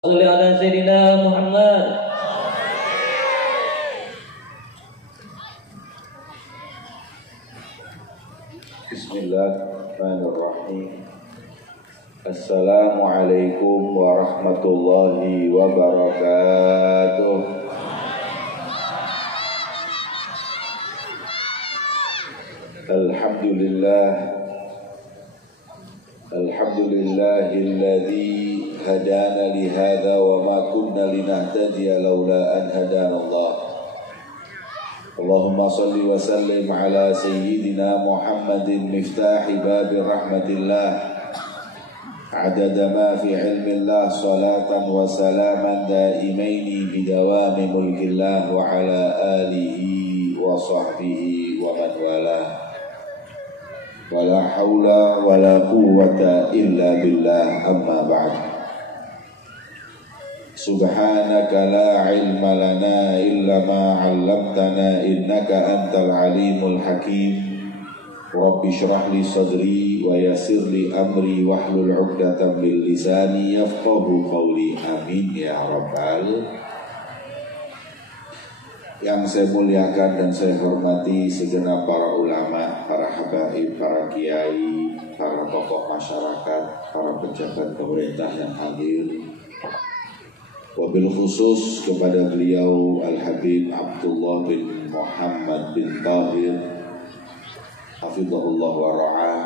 Salli ala Sayyidina Muhammad. Bismillahirrahmanirrahim. Assalamualaikum warahmatullahi wabarakatuh. Alhamdulillahilladzi hadana lihada wa ma kunna linahtadiya laula an hadana Allah. Allahumma salli wa sallim ala sayyidina Muhammadin miftahi babi rahmatillah adada ma fi ilmillah salatan wa salaman daimaini bidawami mulkillah wa ala alihi wa sahbihi wa man walah. Wala hawla wala quwwata illa billah, amma ba'd. Subhanaka la ilma lana illa ma 'allamtana innaka antal alimul hakim. Rabbi shrah li sadri wa yassir li amri wahlul 'uqdatam min lisani yafqahu qawli. Amin ya rabbal. Yang saya muliakan dan saya hormati segenap para ulama, para habaib, para kiai, para tokoh masyarakat, para pejabat pemerintah yang hadir. Wabil khusus kepada beliau Al-Habib Abdullah bin Muhammad bin Tahir hafizahullah wa ra'ah,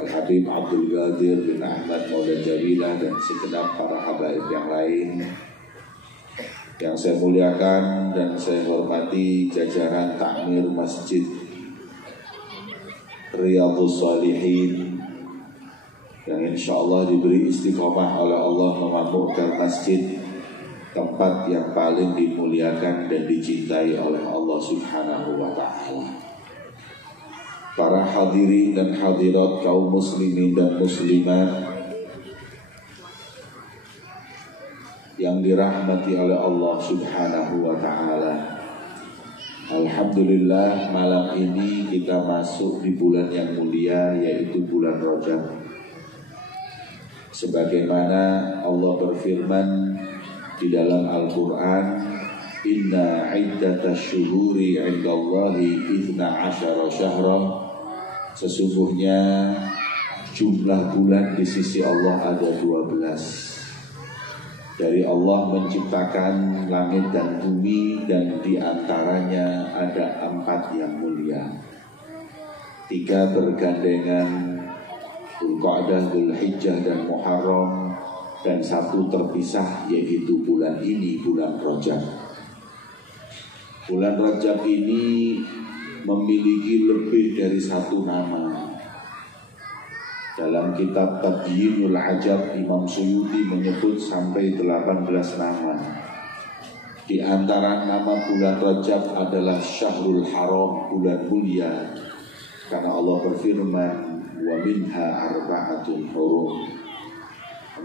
Al-Habib Abdul Qadir bin Ahmad Maula Jabilah, dan segenap para habaib yang lain. Yang saya muliakan dan saya hormati jajaran takmir Masjid Riyadhus Shalihin yang insya Allah diberi istiqomah oleh Allah memakmurkan masjid, tempat yang paling dimuliakan dan dicintai oleh Allah Subhanahu wa ta'ala. Para hadirin dan hadirat, kaum muslimin dan muslimat yang dirahmati oleh Allah Subhanahu wa ta'ala. Alhamdulillah, malam ini kita masuk di bulan yang mulia, yaitu bulan Rajab. Sebagaimana Allah berfirman di dalam Al-Quran, Inna iddatash syuhuri indallahi 12 syahra. Sesungguhnya jumlah bulan di sisi Allah ada 12. Dari Allah menciptakan langit dan bumi, dan diantaranya ada 4 yang mulia. 3 bergandengan, Dzulqa'dah, Dzulhijjah dan Muharram, dan 1 terpisah, yaitu bulan ini, bulan Rajab. Bulan Rajab ini memiliki lebih dari 1 nama. Dalam kitab Tabyinul Ajab, Imam Suyuti menyebut sampai 18 nama. Di antara nama bulan Rajab adalah Syahrul Haram, bulan mulia, karena Allah berfirman, wa minha arba'atun hurum.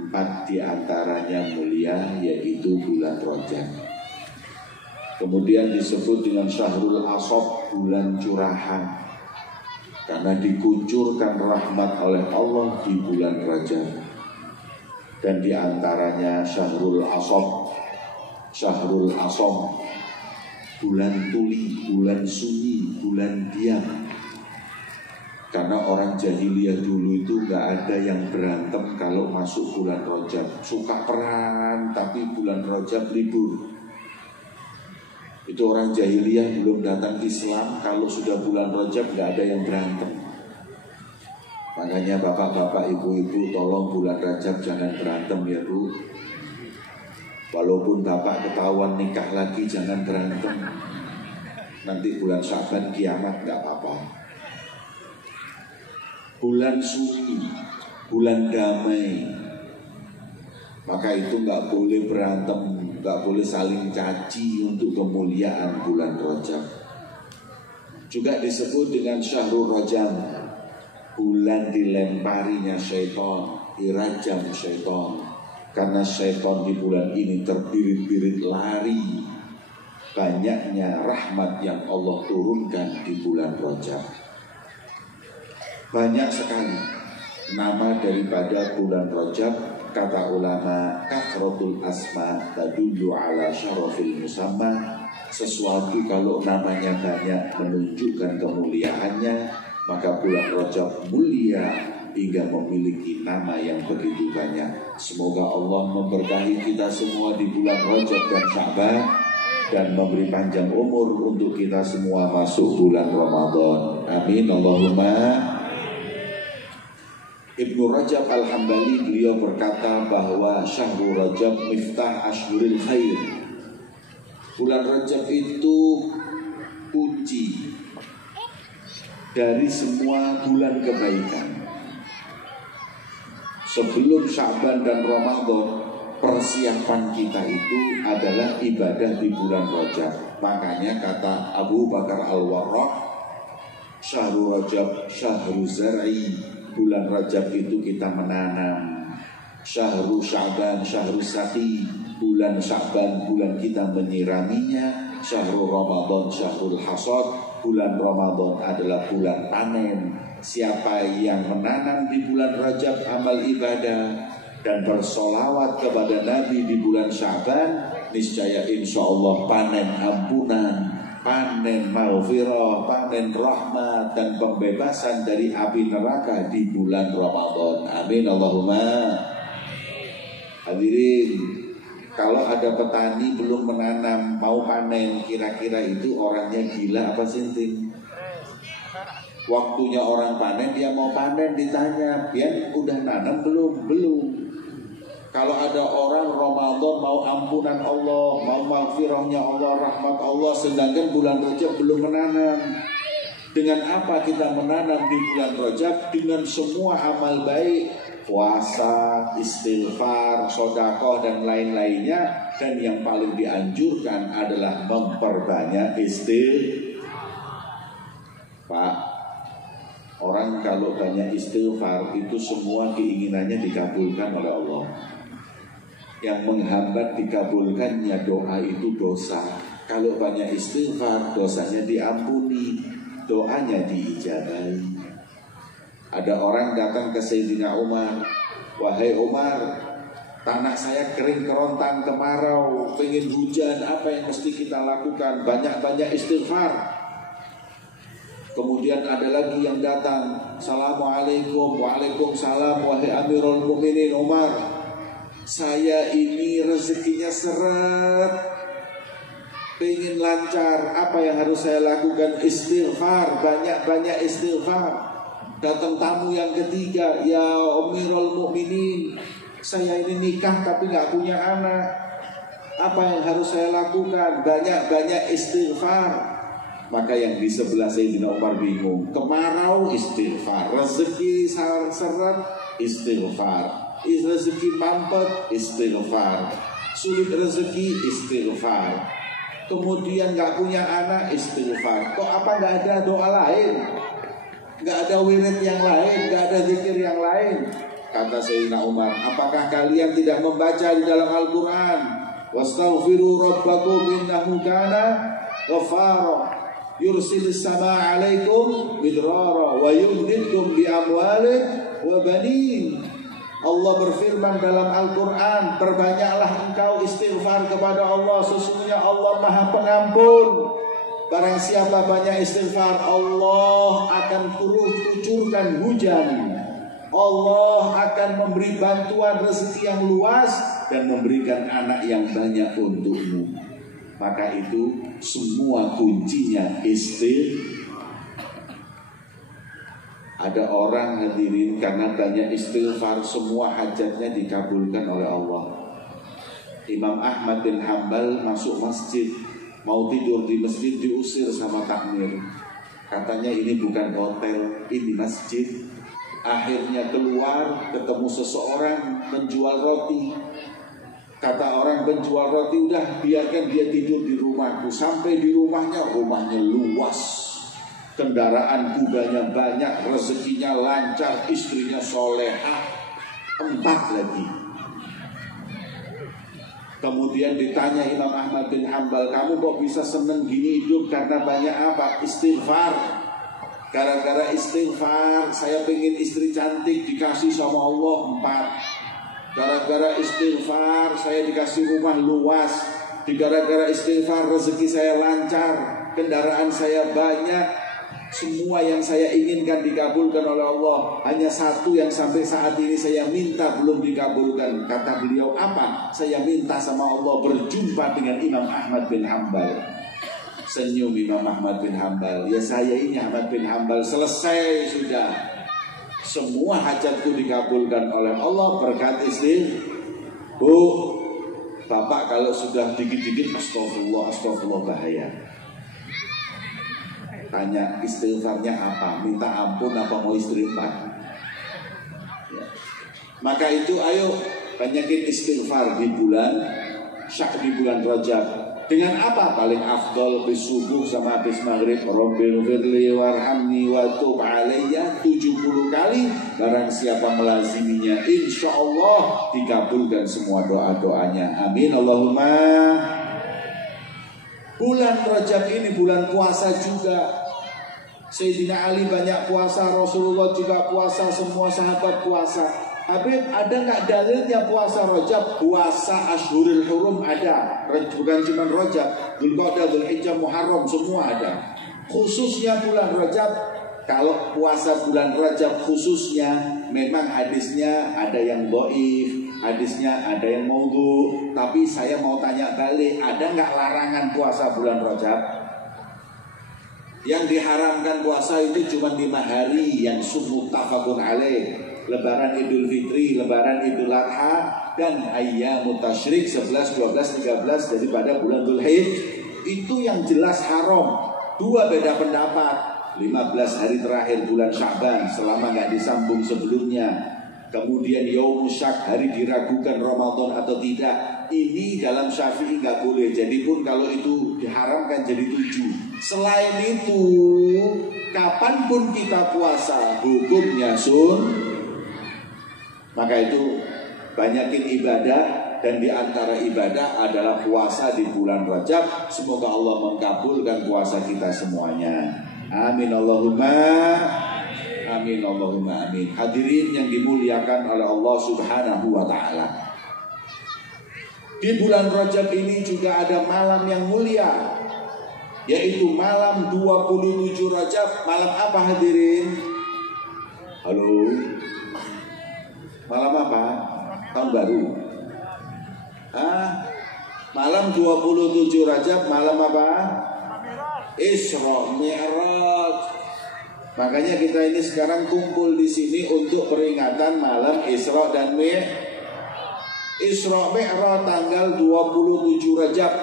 4 di antaranya mulia, yaitu bulan Rajab. Kemudian disebut dengan Syahrul Asab, bulan curahan, karena dikuncurkan rahmat oleh Allah di bulan Rajab. Dan diantaranya Syahrul Asab, Syahrul Asam, bulan tuli, bulan sunyi, bulan diam. Karena orang jahiliyah dulu itu gak ada yang berantem kalau masuk bulan Rajab. Suka perang, tapi bulan Rajab libur. Itu orang jahiliyah belum datang Islam, kalau sudah bulan Rajab gak ada yang berantem. Makanya bapak-bapak, ibu-ibu, tolong bulan Rajab jangan berantem ya bu. Walaupun bapak ketahuan nikah lagi, jangan berantem. Nanti bulan Syaban kiamat gak apa-apa. Bulan sunyi, bulan damai, maka itu gak boleh berantem, gak boleh saling caci untuk kemuliaan bulan Rajab. Juga disebut dengan Syahrul Rajam, bulan dilemparinya syaitan, dirajam syaitan. Karena syaitan di bulan ini terbirit-birit lari. Banyaknya rahmat yang Allah turunkan di bulan Rajab. Banyak sekali nama daripada bulan Rajab kata ulama, kathratul asma tadullu ala syarafil musamma. Sesuatu kalau namanya banyak menunjukkan kemuliaannya, maka bulan Rajab mulia hingga memiliki nama yang begitu banyak. Semoga Allah memberkahi kita semua di bulan Rajab dan Sya'ban, dan memberi panjang umur untuk kita semua masuk bulan Ramadan. Amin Allahumma. Ibnu Rajab Al-Hambali beliau berkata bahwa Syahrul Rajab miftah ashhuril khair. Bulan Rajab itu kunci dari semua bulan kebaikan. Sebelum Sya'ban dan Ramadan, persiapan kita itu adalah ibadah di bulan Rajab. Makanya kata Abu Bakar Al-Warraq, Syahrul Rajab syahrul zar'i. Bulan Rajab itu kita menanam. Syahrul Sya'ban syahrul saqi. Bulan Sya'ban bulan kita menyiraminya. Syahrul Ramadan syahrul hasad. Bulan Ramadan adalah bulan panen. Siapa yang menanam di bulan Rajab amal ibadah dan bersolawat kepada Nabi di bulan Sya'ban, niscaya insya Allah panen ampunan, panen maghfirah, panen rahmat dan pembebasan dari api neraka di bulan Ramadan. Amin Allahumma. Hadirin, kalau ada petani belum menanam mau panen, kira-kira itu orangnya gila apa sinting? Waktunya orang panen, dia mau panen ditanya, "Pian udah nanam belum?" Belum. Kalau ada orang Ramadan mau ampunan Allah, mau maghfirahnya Allah, rahmat Allah, sedangkan bulan Rajab belum menanam. Dengan apa kita menanam di bulan Rajab? Dengan semua amal baik, puasa, istighfar, sedekah dan lain-lainnya. Dan yang paling dianjurkan adalah memperbanyak Pak, orang kalau banyak istighfar itu semua keinginannya dikabulkan oleh Allah. Yang menghambat dikabulkannya doa itu dosa. Kalau banyak istighfar, dosanya diampuni, doanya diijabahi. Ada orang datang ke Sayyidina Umar, "Wahai Umar, tanah saya kering kerontang kemarau, pengen hujan, apa yang mesti kita lakukan?" Banyak-banyak istighfar. Kemudian ada lagi yang datang, "Assalamualaikum." "Waalaikumsalam, wahai Amirul Mukminin Umar, saya ini rezekinya seret, pengen lancar, apa yang harus saya lakukan?" Istighfar, banyak-banyak istighfar. Datang tamu yang ketiga, "Ya Amirul Mukminin, saya ini nikah tapi gak punya anak, apa yang harus saya lakukan?" Banyak-banyak istighfar. Maka yang di sebelah Sayyidina Umar bingung. Kemarau istighfar, rezeki seret istighfar, rezeki mampet istighfar, sulit rezeki istighfar, kemudian gak punya anak istighfar. Kok apa gak ada doa lain? Gak ada wirid yang lain, gak ada zikir yang lain? Kata Sayyidina Umar, apakah kalian tidak membaca di dalam Al-Quran, "Wastaghfiru rabbakum innahu kana ghafara yursilis sama alaikum bidrara wa yumdidkum bi amwalin wa banin." Allah berfirman dalam Al-Quran, "Perbanyaklah engkau istighfar kepada Allah, sesungguhnya Allah Maha Pengampun." Barang siapa banyak istighfar, Allah akan kucurkan hujan, Allah akan memberi bantuan rezeki yang luas dan memberikan anak yang banyak untukmu. Maka itu semua kuncinya Ada orang hadirin karena banyak istighfar semua hajatnya dikabulkan oleh Allah. Imam Ahmad bin Hanbal masuk masjid, mau tidur di masjid diusir sama takmir. Katanya ini bukan hotel, ini masjid. Akhirnya keluar ketemu seseorang menjual roti. Kata orang penjual roti, "Udah biarkan dia tidur di rumahku." Sampai di rumahnya luas, kendaraan kudanya banyak, rezekinya lancar, istrinya solehah, 4 lagi. Kemudian ditanya Imam Ahmad bin Hanbal, "Kamu kok bisa seneng gini hidup karena banyak apa?" "Istighfar. Gara-gara istighfar saya pengen istri cantik, dikasih sama Allah 4. Gara-gara istighfar saya dikasih rumah luas. Gara-gara istighfar rezeki saya lancar, kendaraan saya banyak. Semua yang saya inginkan dikabulkan oleh Allah. Hanya satu yang sampai saat ini saya minta belum dikabulkan. Kata beliau, apa? Saya minta sama Allah berjumpa dengan Imam Ahmad bin Hanbal. Senyum Imam Ahmad bin Hanbal. Ya saya ini Ahmad bin Hanbal, selesai sudah. Semua hajatku dikabulkan oleh Allah berkat istighfar. Bu, Bapak kalau sudah dikit-dikit astagfirullah bahaya. Tanya istighfarnya apa? Minta ampun apa mau istighfar? Ya. Maka itu ayo banyakin istighfar di bulan Rajab. Dengan apa paling afdol? Habis subuh sama habis maghrib, Rabbil firli warhamni wa tub alayya 70 kali. Barang siapa melaziminya, insya Allah dikabulkan semua doa-doanya. Amin Allahumma. Bulan Rajab ini bulan puasa juga. Sayyidina Ali banyak puasa, Rasulullah juga puasa, semua sahabat puasa. Habib, ada nggak dalilnya puasa Rajab? Puasa Ashhurul Hurum ada, bukan cuma Rajab, Dzulqa'dah, Dzulhijjah, Muharram semua ada. Khususnya bulan Rajab, kalau puasa bulan Rajab khususnya, memang hadisnya ada yang dhaif, hadisnya ada yang maudhu. Tapi saya mau tanya balik, ada nggak larangan puasa bulan Rajab? Yang diharamkan puasa itu cuma 5 hari yang muttafaqun alaih. Lebaran Idul Fitri, Lebaran Idul Adha, dan Ayyamut Tasyrik 11, 12, 13 daripada bulan Dzulhijjah. Itu yang jelas haram. Dua beda pendapat. 15 hari terakhir bulan Sya'ban selama nggak disambung sebelumnya. Kemudian Yaum Syak, hari diragukan Ramadan atau tidak. Ini dalam Syafi'i nggak boleh. Jadi pun kalau itu diharamkan jadi 7. Selain itu, kapanpun kita puasa, hukumnya sun. Maka itu banyakin ibadah, dan di antara ibadah adalah puasa di bulan Rajab. Semoga Allah mengabulkan puasa kita semuanya. Amin Allahumma. Amin Allahumma amin. Hadirin yang dimuliakan oleh Allah Subhanahu wa ta'ala. Di bulan Rajab ini juga ada malam yang mulia, yaitu malam 27 Rajab. Malam apa hadirin? Halo? Malam apa? Tahun baru. Malam 27 Rajab, malam apa? Isra Mi'raj. Makanya kita ini sekarang kumpul di sini untuk peringatan malam Isra dan Mi'raj. Isra Mi'raj tanggal 27 Rajab.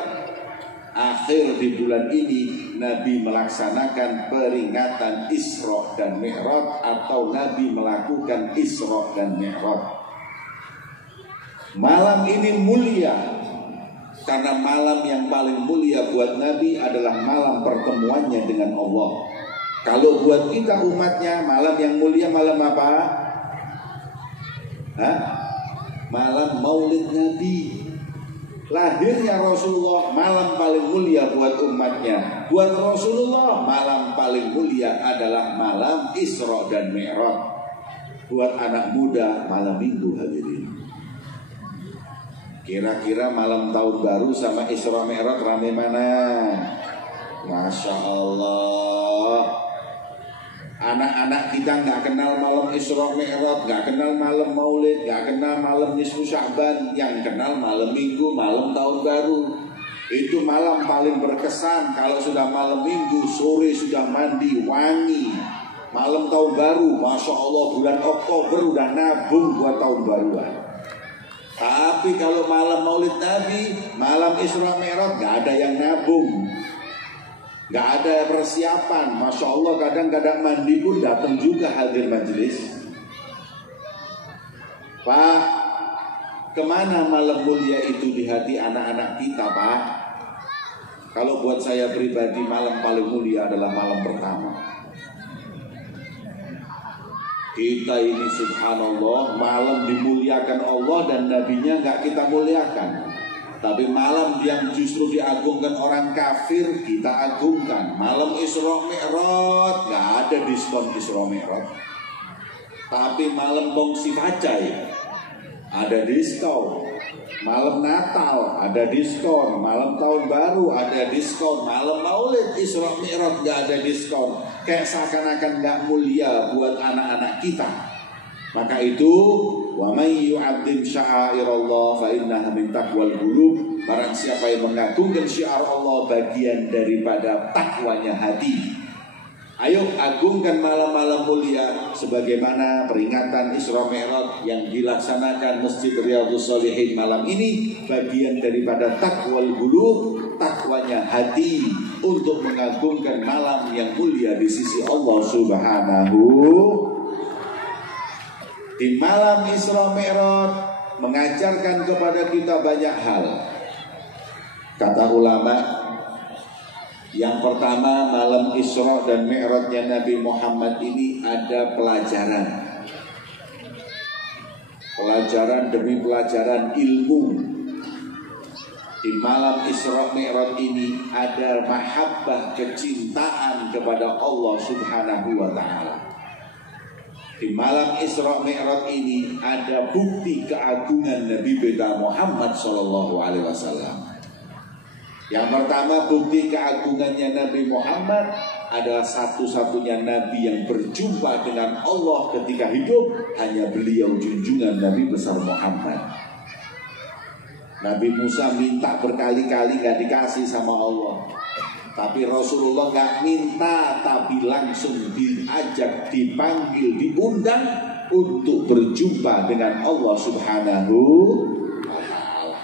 Akhir di bulan ini Nabi melaksanakan peringatan Isra dan Mi'raj, atau Nabi melakukan Isra dan Mi'raj. Malam ini mulia karena malam yang paling mulia buat Nabi adalah malam pertemuannya dengan Allah. Kalau buat kita umatnya, malam yang mulia malam apa? Malam Maulid Nabi. Lahirnya Rasulullah malam paling mulia buat umatnya. Buat Rasulullah malam paling mulia adalah malam Isra dan Mi'raj. Buat anak muda malam Minggu hadirin. Kira-kira malam tahun baru sama Isra Mi'raj rame mana? Masya Allah. Anak-anak kita nggak kenal malam Isra Mi'raj, nggak kenal malam Maulid, nggak kenal malam Nisfu Sya'ban. Yang kenal malam Minggu, malam tahun baru. Itu malam paling berkesan. Kalau sudah malam Minggu, sore sudah mandi wangi. Malam tahun baru, Masya Allah, bulan Oktober udah nabung buat tahun baruan. Tapi kalau malam Maulid Nabi, malam Isra Mi'raj, nggak ada yang nabung, nggak ada persiapan. Masya Allah, kadang-kadang mandi pun datang juga hadir majelis. Pak, kemana malam mulia itu di hati anak-anak kita, Pak? Kalau buat saya pribadi, malam paling mulia adalah malam pertama. Kita ini subhanallah, malam dimuliakan Allah dan nabinya nggak kita muliakan. Tapi malam yang justru diagungkan orang kafir, kita agungkan. Malam Isra Mi'raj, nggak ada diskon Isra Mi'raj. Tapi malam kongsi bacai, ada diskon. Malam Natal ada diskon, malam tahun baru ada diskon, malam Maulid Isra Mi'raj nggak ada diskon. Kayak seakan-akan nggak mulia buat anak-anak kita. Maka itu, wa may yu'azzim sya'airallah fa innaha min taqwal qulub. Barang siapa yang mengagungkan syiar Allah, bagian daripada takwanya hati. Ayo agungkan malam-malam mulia sebagaimana peringatan Isra Mi'raj yang dilaksanakan Masjid Riyadhus Shalihin malam ini, bagian daripada takwal qulub, takwanya hati untuk mengagungkan malam yang mulia di sisi Allah Subhanahu. Di malam Isra Mi'raj mengajarkan kepada kita banyak hal. Kata ulama, yang pertama, malam Isra dan Mi'rajnya Nabi Muhammad ini ada pelajaran. Pelajaran demi pelajaran ilmu. Di malam Isra Mi'raj ini ada mahabbah, kecintaan kepada Allah Subhanahu wa ta'ala. Di malam Isra Mi'raj ini ada bukti keagungan Nabi kita Muhammad sallallahu alaihi wasallam. Yang pertama, bukti keagungannya Nabi Muhammad adalah satu-satunya Nabi yang berjumpa dengan Allah ketika hidup, hanya beliau junjungan Nabi besar Muhammad. Nabi Musa minta berkali-kali gak dikasih sama Allah. Tapi Rasulullah gak minta, tapi langsung diajak, dipanggil, diundang untuk berjumpa dengan Allah Subhanahu.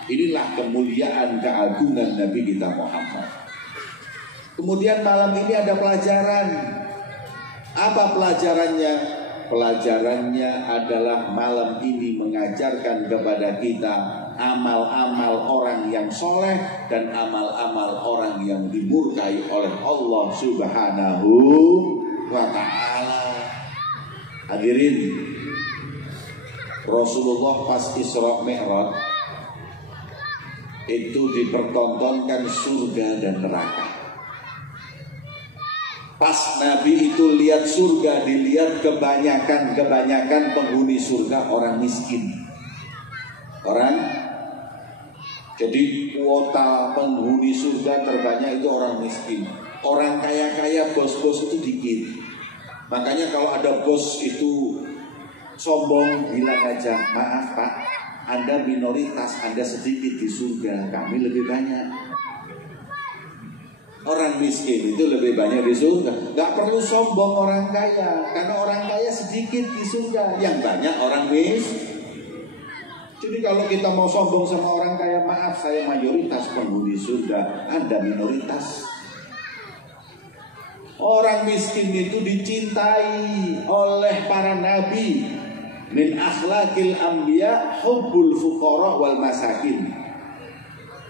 Inilah kemuliaan keagungan Nabi kita Muhammad. Kemudian malam ini ada pelajaran. Apa pelajarannya? Pelajarannya adalah malam ini mengajarkan kepada kita amal-amal orang yang soleh dan amal-amal orang yang dimurkai oleh Allah Subhanahu wa ta'ala. Hadirin, Rasulullah pas Isra Mi'raj itu dipertontonkan surga dan neraka. Pas Nabi itu lihat surga, dilihat kebanyakan penghuni surga orang miskin. Jadi kuota penghuni surga terbanyak itu orang miskin. Orang kaya-kaya, bos-bos itu dikit. Makanya kalau ada bos itu sombong, bilang aja, maaf Pak, Anda minoritas, Anda sedikit di surga, kami lebih banyak. Orang miskin itu lebih banyak di surga. Gak perlu sombong orang kaya, karena orang kaya sedikit di surga, yang banyak orang miskin. Jadi kalau kita mau sombong sama orang kaya, maaf saya mayoritas penghuni surga, Anda minoritas. Orang miskin itu dicintai oleh para nabi. Min akhlaqil anbiya hubbul fuqara wal masakin.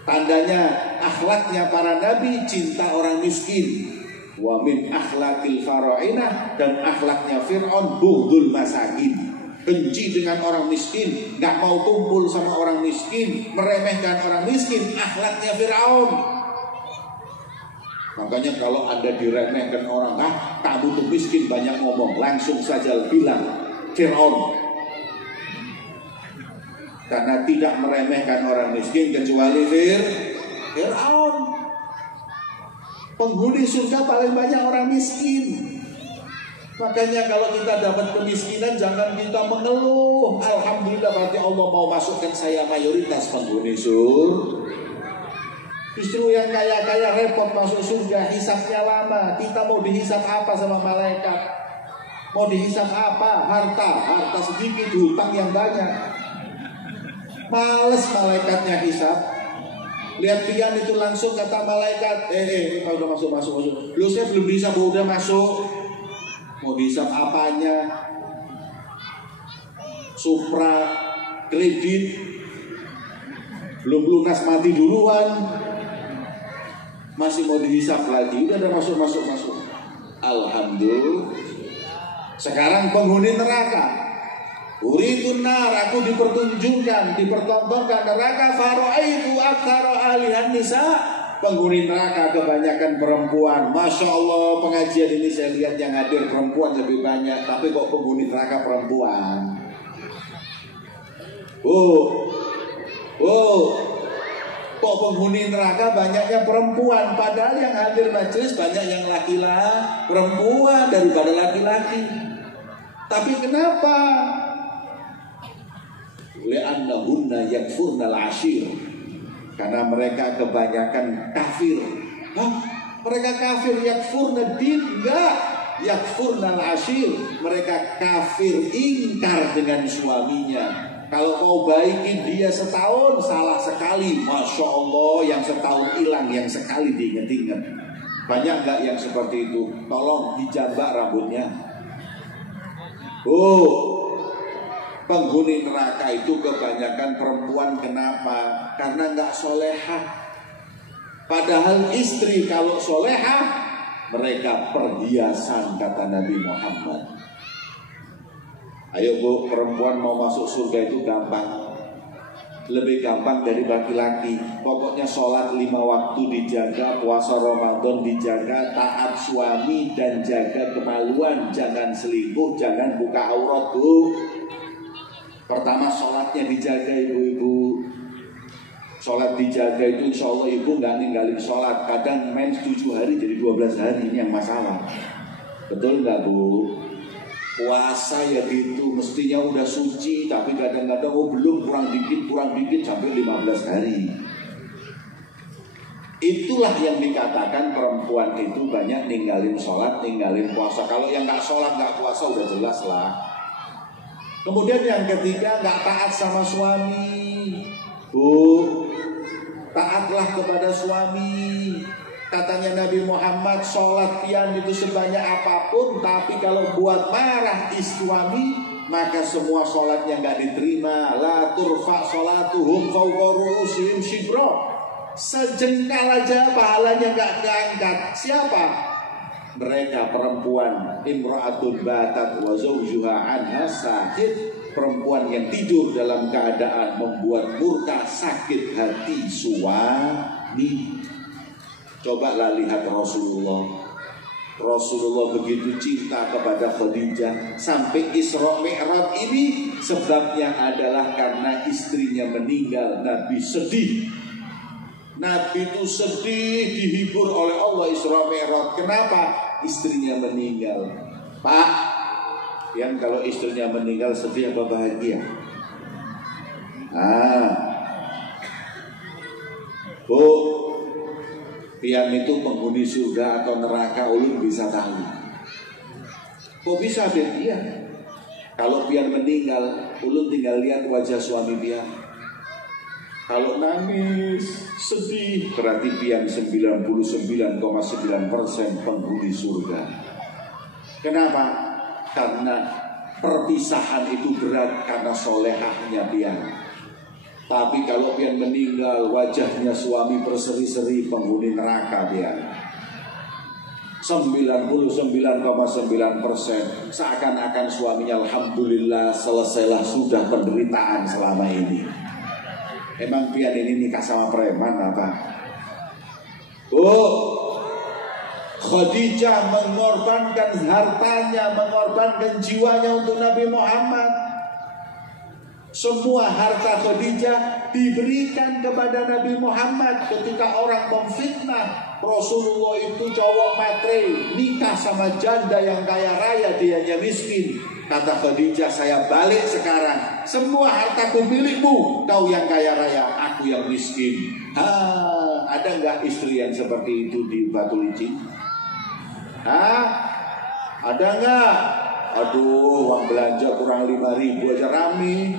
Tandanya akhlaknya para nabi cinta orang miskin. Wa min akhlaqil farainah, dan akhlaknya Fir'aun bughdul masakin. Benci dengan orang miskin, gak mau kumpul sama orang miskin, meremehkan orang miskin. Akhlaknya Fir'aun. Makanya kalau Anda diremehkan orang, kamu tuh miskin, banyak ngomong, langsung saja bilang Fir'aun. Karena tidak meremehkan orang miskin kecuali Fir'aun. Penghuni surga paling banyak orang miskin. Makanya kalau kita dapat kemiskinan, jangan kita mengeluh. Alhamdulillah, berarti Allah mau masukkan saya mayoritas penghuni surga. Justru yang kaya-kaya repot masuk surga, hisapnya lama. Kita mau dihisap apa sama malaikat? Mau dihisap apa? Harta sedikit, hutang yang banyak. Males malaikatnya hisap. Lihat pian itu langsung kata malaikat, udah masuk. Lu saya belum dihisap, udah masuk. Mau dihisap apanya? Supra, kredit, belum lunas mati duluan, masih mau dihisap lagi. Udah masuk. Alhamdulillah. Sekarang penghuni neraka. Uridun nar, aku dipertontonkan neraka. Faraitu aktsara ahlihan nisa, penghuni neraka kebanyakan perempuan. Masya Allah, pengajian ini saya lihat yang hadir perempuan lebih banyak, tapi kok penghuni neraka perempuan? Kok penghuni neraka banyaknya perempuan, padahal yang hadir majelis banyak yang laki-laki, perempuan daripada laki-laki. Tapi kenapa? Li'annahunna yakfurnal ashir. Karena mereka kebanyakan kafir. Mereka kafir yakfurna din, enggak. Yakfurnal ashir. Mereka kafir ingkar dengan suaminya. Kalau mau baikin dia setahun, salah sekali. Masya Allah, yang setahun hilang, yang sekali diinget-inget. Banyak nggak yang seperti itu? Tolong dijambak rambutnya. Penghuni neraka itu kebanyakan perempuan. Kenapa? Karena nggak solehah. Padahal istri kalau solehah, mereka perhiasan, kata Nabi Muhammad. Ayo bu, perempuan mau masuk surga itu gampang. Lebih gampang dari laki-laki. Pokoknya sholat 5 waktu dijaga, puasa Ramadan dijaga, taat suami dan jaga kemaluan. Jangan selingkuh, jangan buka aurat bu. Pertama sholatnya dijaga ibu-ibu. Sholat dijaga itu insya Allah ibu gak ninggalin sholat. Kadang main 7 hari jadi 12 hari, ini yang masalah. Betul gak bu? Puasa ya gitu, mestinya udah suci, tapi kadang-kadang belum, kurang dikit sampai 15 hari. Itulah yang dikatakan perempuan itu banyak ninggalin sholat, ninggalin puasa. Kalau yang gak sholat, gak puasa udah jelas lah. Kemudian yang ketiga, gak taat sama suami. Taatlah kepada suami. Katanya Nabi Muhammad, sholat pian itu sebanyak apapun, tapi kalau buat marah suami, maka semua sholatnya nggak diterima. La turfa sholatuhum fawqa ru'usihim shibra. Sejengkal aja pahalanya nggak diangkat. Siapa? Mereka perempuan. Imra'atun batat wa zawjuha anha sakit. Perempuan yang tidur dalam keadaan membuat murka, sakit hati suami. Cobalah lihat Rasulullah. Rasulullah begitu cinta kepada Khadijah sampai Isra Mi'raj ini sebabnya adalah karena istrinya meninggal. Nabi sedih. Nabi itu sedih, dihibur oleh Allah Isra Mi'raj. Kenapa? Istrinya meninggal. Pak, yang kalau istrinya meninggal sedih apa bahagia? Bu, pian itu penghuni surga atau neraka ulun bisa tahu. Kok bisa dia? Kalau pian meninggal, ulun tinggal lihat wajah suami pian. Kalau nangis, sedih, berarti pian 99,9% penghuni surga. Kenapa? Karena perpisahan itu berat karena solehahnya pian. Tapi kalau pian meninggal, wajahnya suami berseri-seri, penghuni neraka pian. 99,9% seakan-akan suaminya alhamdulillah selesailah sudah penderitaan selama ini. Emang pian ini nikah sama preman apa? Khadijah mengorbankan hartanya, mengorbankan jiwanya untuk Nabi Muhammad. Semua harta Khadijah diberikan kepada Nabi Muhammad. Ketika orang memfitnah Rasulullah itu cowok matre, nikah sama janda yang kaya raya, dianya miskin. Kata Khadijah, saya balik sekarang, semua hartaku milikmu, kau yang kaya raya, aku yang miskin. Ada nggak istri yang seperti itu di Batu Licin? Ada nggak? Aduh, uang belanja kurang 5.000 aja rame.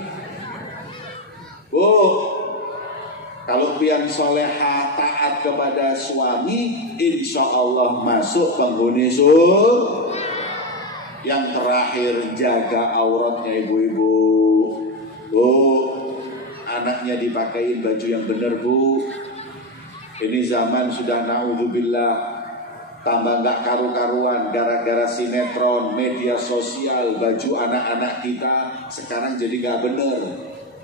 Kalau pian soleha taat kepada suami, insya Allah masuk penghuni surga. Yang terakhir, jaga auratnya ibu-ibu. Anaknya dipakein baju yang benar bu. Ini zaman sudah naudzubillah, tambah nggak karu-karuan gara-gara sinetron, media sosial, baju anak-anak kita sekarang jadi nggak bener.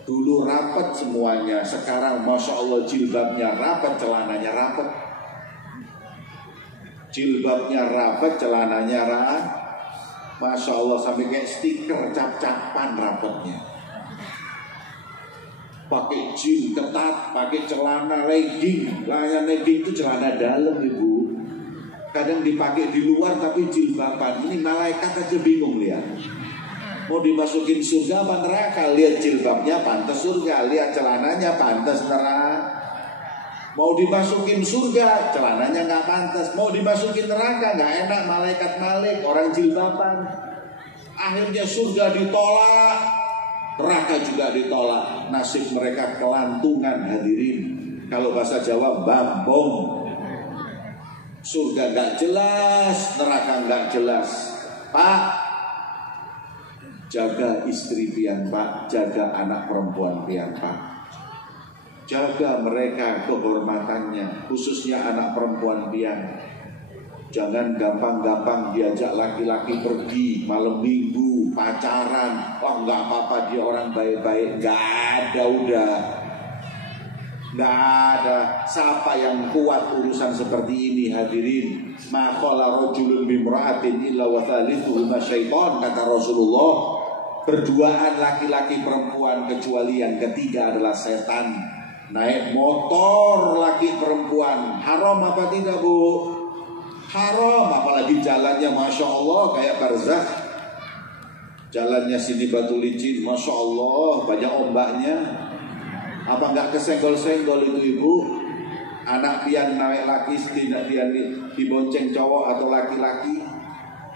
Dulu rapat semuanya, sekarang masya Allah jilbabnya rapat, celananya rapat. Jilbabnya rapat, celananya rapat. Masya Allah sampai kayak stiker cap-capan rapatnya. pakai jin ketat, pakai celana legging. Yang legging itu celana dalam ibu. Kadang dipakai di luar tapi jilbaban. Ini malaikat aja bingung lihat. Mau dimasukin surga apa neraka? Lihat jilbabnya pantas surga, lihat celananya pantas neraka. Mau dimasukin surga, celananya nggak pantas. Mau dimasukin neraka, nggak enak. Malaikat Malik, orang jilbaban. Akhirnya surga ditolak, neraka juga ditolak. Nasib mereka kelantungan hadirin. Kalau bahasa Jawa, bambong. Surga nggak jelas, neraka nggak jelas. Pak, jaga istri pian Pak, jaga anak perempuan pian Pak. Jaga mereka kehormatannya, khususnya anak perempuan pian. Jangan gampang-gampang diajak laki-laki pergi malam minggu, pacaran. Oh nggak apa-apa dia orang baik-baik. Nggak ada udah. Nggak ada. Siapa yang kuat urusan seperti ini hadirin? Ma qala rajulun bimra'atin illa wa thalithuhuma syaitan, kata Rasulullah. Berduaan laki-laki perempuan kecuali yang ketiga adalah setan. Naik motor laki perempuan haram apa tidak bu? Haram, apalagi jalannya masya Allah kayak barzakh. Jalannya sini batu licin, masya Allah banyak ombaknya. Apa nggak kesenggol-senggol itu ibu? Anak pian naik laki, tidak pian dibonceng cowok atau laki-laki.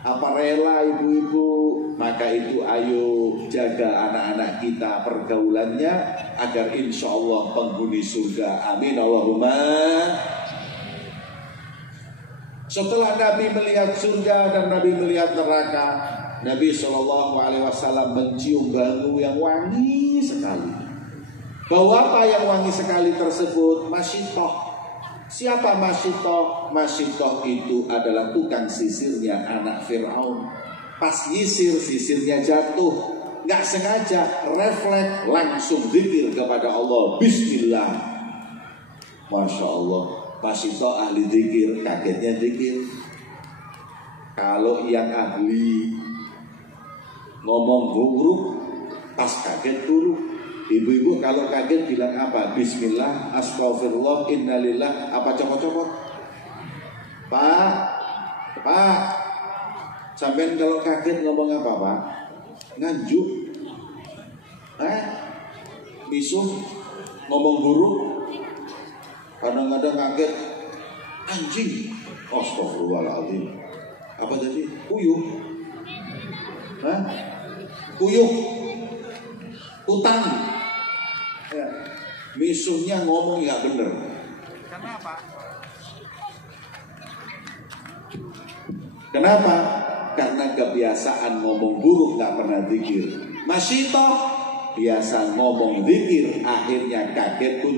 Apa rela ibu-ibu? Maka itu ayo jaga anak-anak kita pergaulannya agar insya Allah penghuni surga. Amin Allahumma. Setelah Nabi melihat surga dan Nabi melihat neraka, Nabi SAW mencium bau yang wangi sekali. Bau apa yang wangi sekali tersebut? Masyitoh. Siapa Masyitoh? Masyitoh itu adalah tukang sisirnya anak Fir'aun. Pas nyisir, sisirnya jatuh. Gak sengaja, refleks, langsung zikir kepada Allah. Bismillah. Masya Allah. Masyitoh ahli zikir, kagetnya zikir. Kalau yang ahli ngomong buruk, pas kaget turun. Ibu-ibu kalau kaget bilang apa? Bismillah, astagfirullah, innalillah. Apa copot-copot? Pak, sampean kalau kaget ngomong apa Pak? Nganjuk? Misuh? Ngomong buruk? Kadang-kadang kaget, anjing. Astagfirullahaladzim. Apa tadi? Kuyuh? Kuyuh? Utang? Ya. Misuhnya ngomong nggak bener. Kenapa? Karena kebiasaan ngomong buruk, nggak pernah zikir. Masyitoh biasa ngomong zikir, akhirnya kaget pun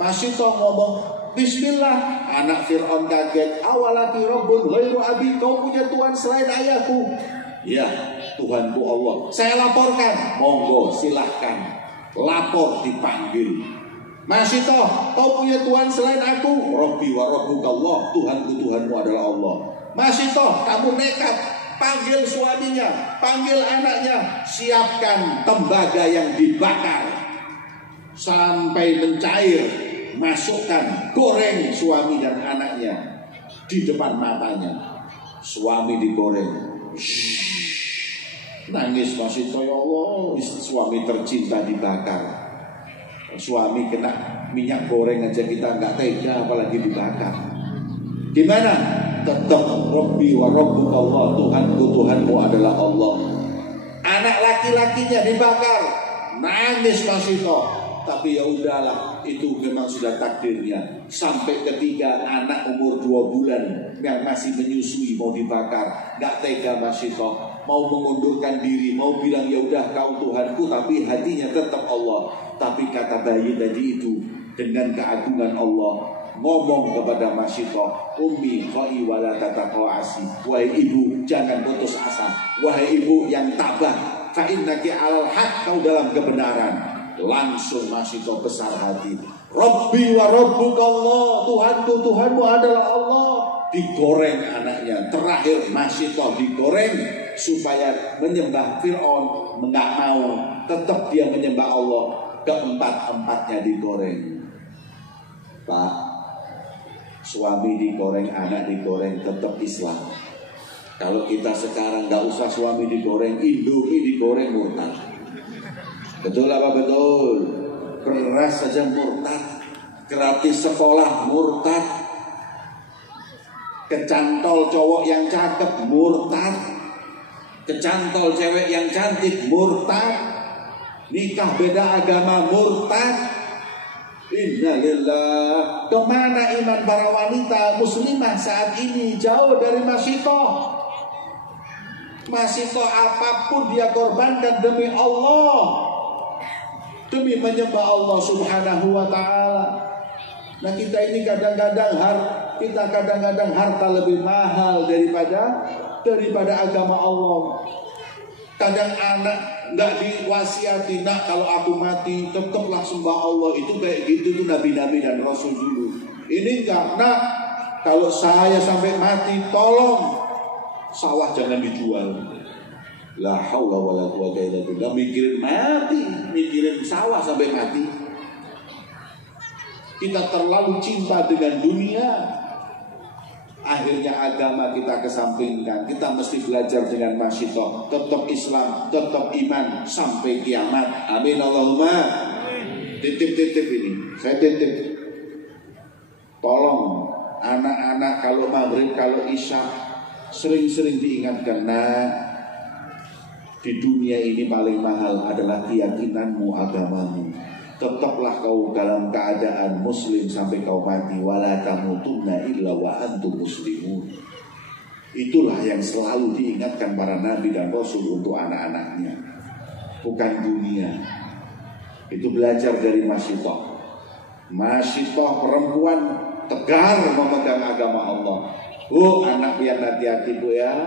Masyitoh ngomong Bismillah, anak Fir'aun kaget. Awalaki Rabbun ghairu abi, kau punya Tuhan selain ayahku? Ya, Tuhanku Allah. Saya laporkan. Monggo silahkan. Lapor dipanggil. Masyitoh, kau punya Tuhan selain aku? Rabbi wa rabbukallah, Tuhanku Tuhanmu adalah Allah. Masyitoh, kamu nekat. Panggil suaminya, panggil anaknya. Siapkan tembaga yang dibakar sampai mencair. Masukkan, goreng suami dan anaknya di depan matanya. Suami digoreng. Nangis Masyitoh, ya Allah, suami tercinta dibakar. Suami kena minyak goreng aja kita nggak tega, apalagi dibakar. Gimana? Tetap Rabbi wa rabbukallah, Tuhanku Tuhanmu adalah Allah. Anak laki-lakinya dibakar, nangis Masyitoh. Tapi ya udahlah, itu memang sudah takdirnya. Sampai ketiga anak umur 2 bulan yang masih menyusui mau dibakar, nggak tega Masyitoh. Mau mengundurkan diri, mau bilang ya udah kau Tuhanku, tapi hatinya tetap Allah. Tapi kata bayi tadi itu dengan keagungan Allah ngomong kepada Masyitoh, Ummi khoi wala tataqa'asi. Wahai ibu, jangan putus asa. Wahai ibu yang tabah, fa innaki alal haq, kau dalam kebenaran. Langsung Masyitoh besar hati. Rabbi wa rabbukallah, Tuhanku Tuhanmu adalah Allah. Digoreng anaknya. Terakhir Masyitoh digoreng supaya menyembah Fir'aun, nggak mau, tetap dia menyembah Allah, keempat-empatnya digoreng. Pak, suami digoreng, anak digoreng, tetap Islam. Kalau kita sekarang nggak usah suami digoreng, Indomie digoreng, murtad. Betul apa betul? Beras saja murtad, gratis sekolah murtad, kecantol cowok yang cakep murtad, kecantol cewek yang cantik murtad, nikah beda agama murtad. Innalillah. Kemana iman para wanita muslimah saat ini? Jauh dari masyitoh. Masyitoh apapun dia korbankan demi Allah, demi menyembah Allah subhanahu wa ta'ala. Nah kita ini kadang-kadang harta lebih mahal daripada agama Allah. Kadang anak nggak diwasiati, nak kalau aku mati tetaplah sembah Allah. Itu kayak gitu tuh nabi-nabi dan rasul dulu. Ini enggak, nak kalau saya sampai mati tolong sawah jangan dijual. La haula wala quwwata illa billah. Mikirin mati, mikirin sawah sampai mati. Kita terlalu cinta dengan dunia, akhirnya agama kita kesampingkan. Kita mesti belajar dengan masyitoh, tetap Islam, tetap iman sampai kiamat. Amin Allahumma. Titip ini, saya titip. Tolong anak-anak kalau maghrib, kalau isya, sering-sering diingatkan, nah di dunia ini paling mahal adalah keyakinanmu, agamamu. Tetaplah kau dalam keadaan muslim sampai kau mati. Wala tamutunna illa wa antum muslimun. Itulah yang selalu diingatkan para nabi dan rasul untuk anak-anaknya, bukan dunia. Itu belajar dari masyitoh. Masyitoh perempuan tegar memegang agama Allah. Anak biar hati-hati bu ya.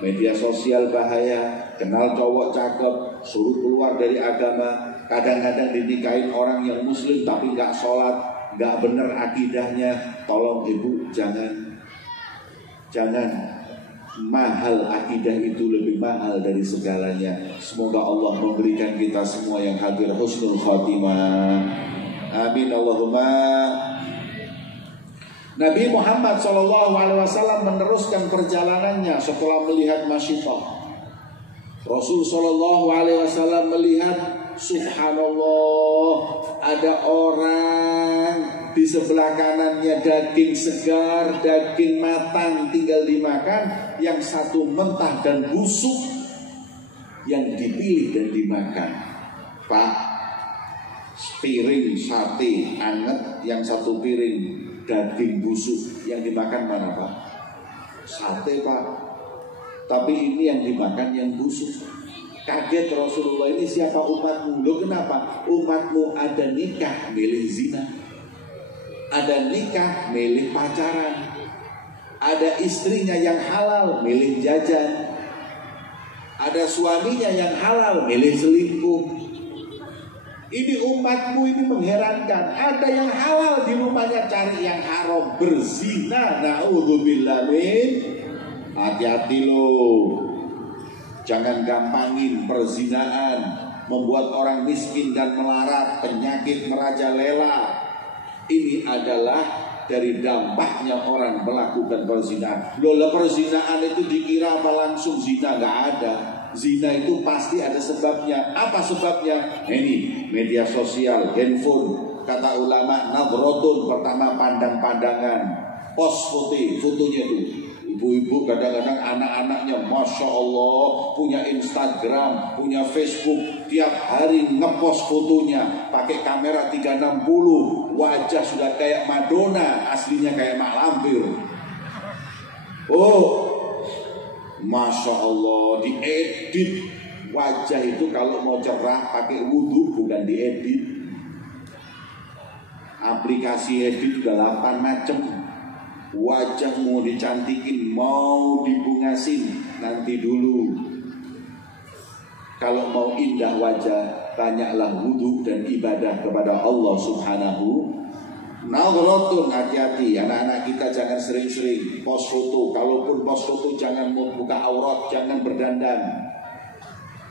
Media sosial bahaya. Kenal cowok cakep, suruh keluar dari agama. Kadang-kadang dinikahin orang yang muslim tapi gak sholat, gak bener akidahnya. Tolong ibu jangan. Mahal akidah itu lebih mahal dari segalanya. Semoga Allah memberikan kita semua yang hadir husnul khatimah. Amin Allahumma. Nabi Muhammad SAW meneruskan perjalanannya setelah melihat masyitoh. Rasul SAW melihat, subhanallah, ada orang di sebelah kanannya daging segar, daging matang tinggal dimakan, yang satu mentah dan busuk yang dipilih dan dimakan. Pak, piring sate anget, yang satu piring daging busuk, yang dimakan mana Pak? Sate Pak. Tapi ini yang dimakan yang busuk. Kaget Rasulullah, ini siapa umatmu? Loh kenapa? Umatmu ada nikah milih zina, ada nikah milih pacaran, ada istrinya yang halal milih jajan, ada suaminya yang halal milih selingkuh. Ini umatmu ini mengherankan. Ada yang halal di rumahnya cari yang haram, berzina. Na'udzubillah min. Hati-hati loh. Jangan gampangin perzinaan, membuat orang miskin dan melarat, penyakit merajalela. Ini adalah dari dampaknya orang melakukan perzinaan. Loh, perzinaan itu dikira apa langsung zina? Gak ada. Zina itu pasti ada sebabnya. Apa sebabnya? Ini media sosial, handphone. Kata ulama, nadrotun, pertama pandang-pandangan. Post fotonya itu. Ibu-ibu kadang-kadang anak-anaknya Masya Allah punya Instagram, punya Facebook, tiap hari ngepost fotonya pakai kamera 360, wajah sudah kayak Madonna, aslinya kayak Mak Lampir. Oh, Masya Allah, diedit wajah itu. Kalau mau cerah pakai wudhu, bukan diedit. Aplikasi edit juga 8 macam. Wajah mau dicantikin, mau dibungasin, nanti dulu. Kalau mau indah wajah, tanyalah wudhu dan ibadah kepada Allah subhanahu Nadratun, hati-hati anak-anak kita, jangan sering-sering post foto. Kalaupun post foto jangan membuka aurat, jangan berdandan.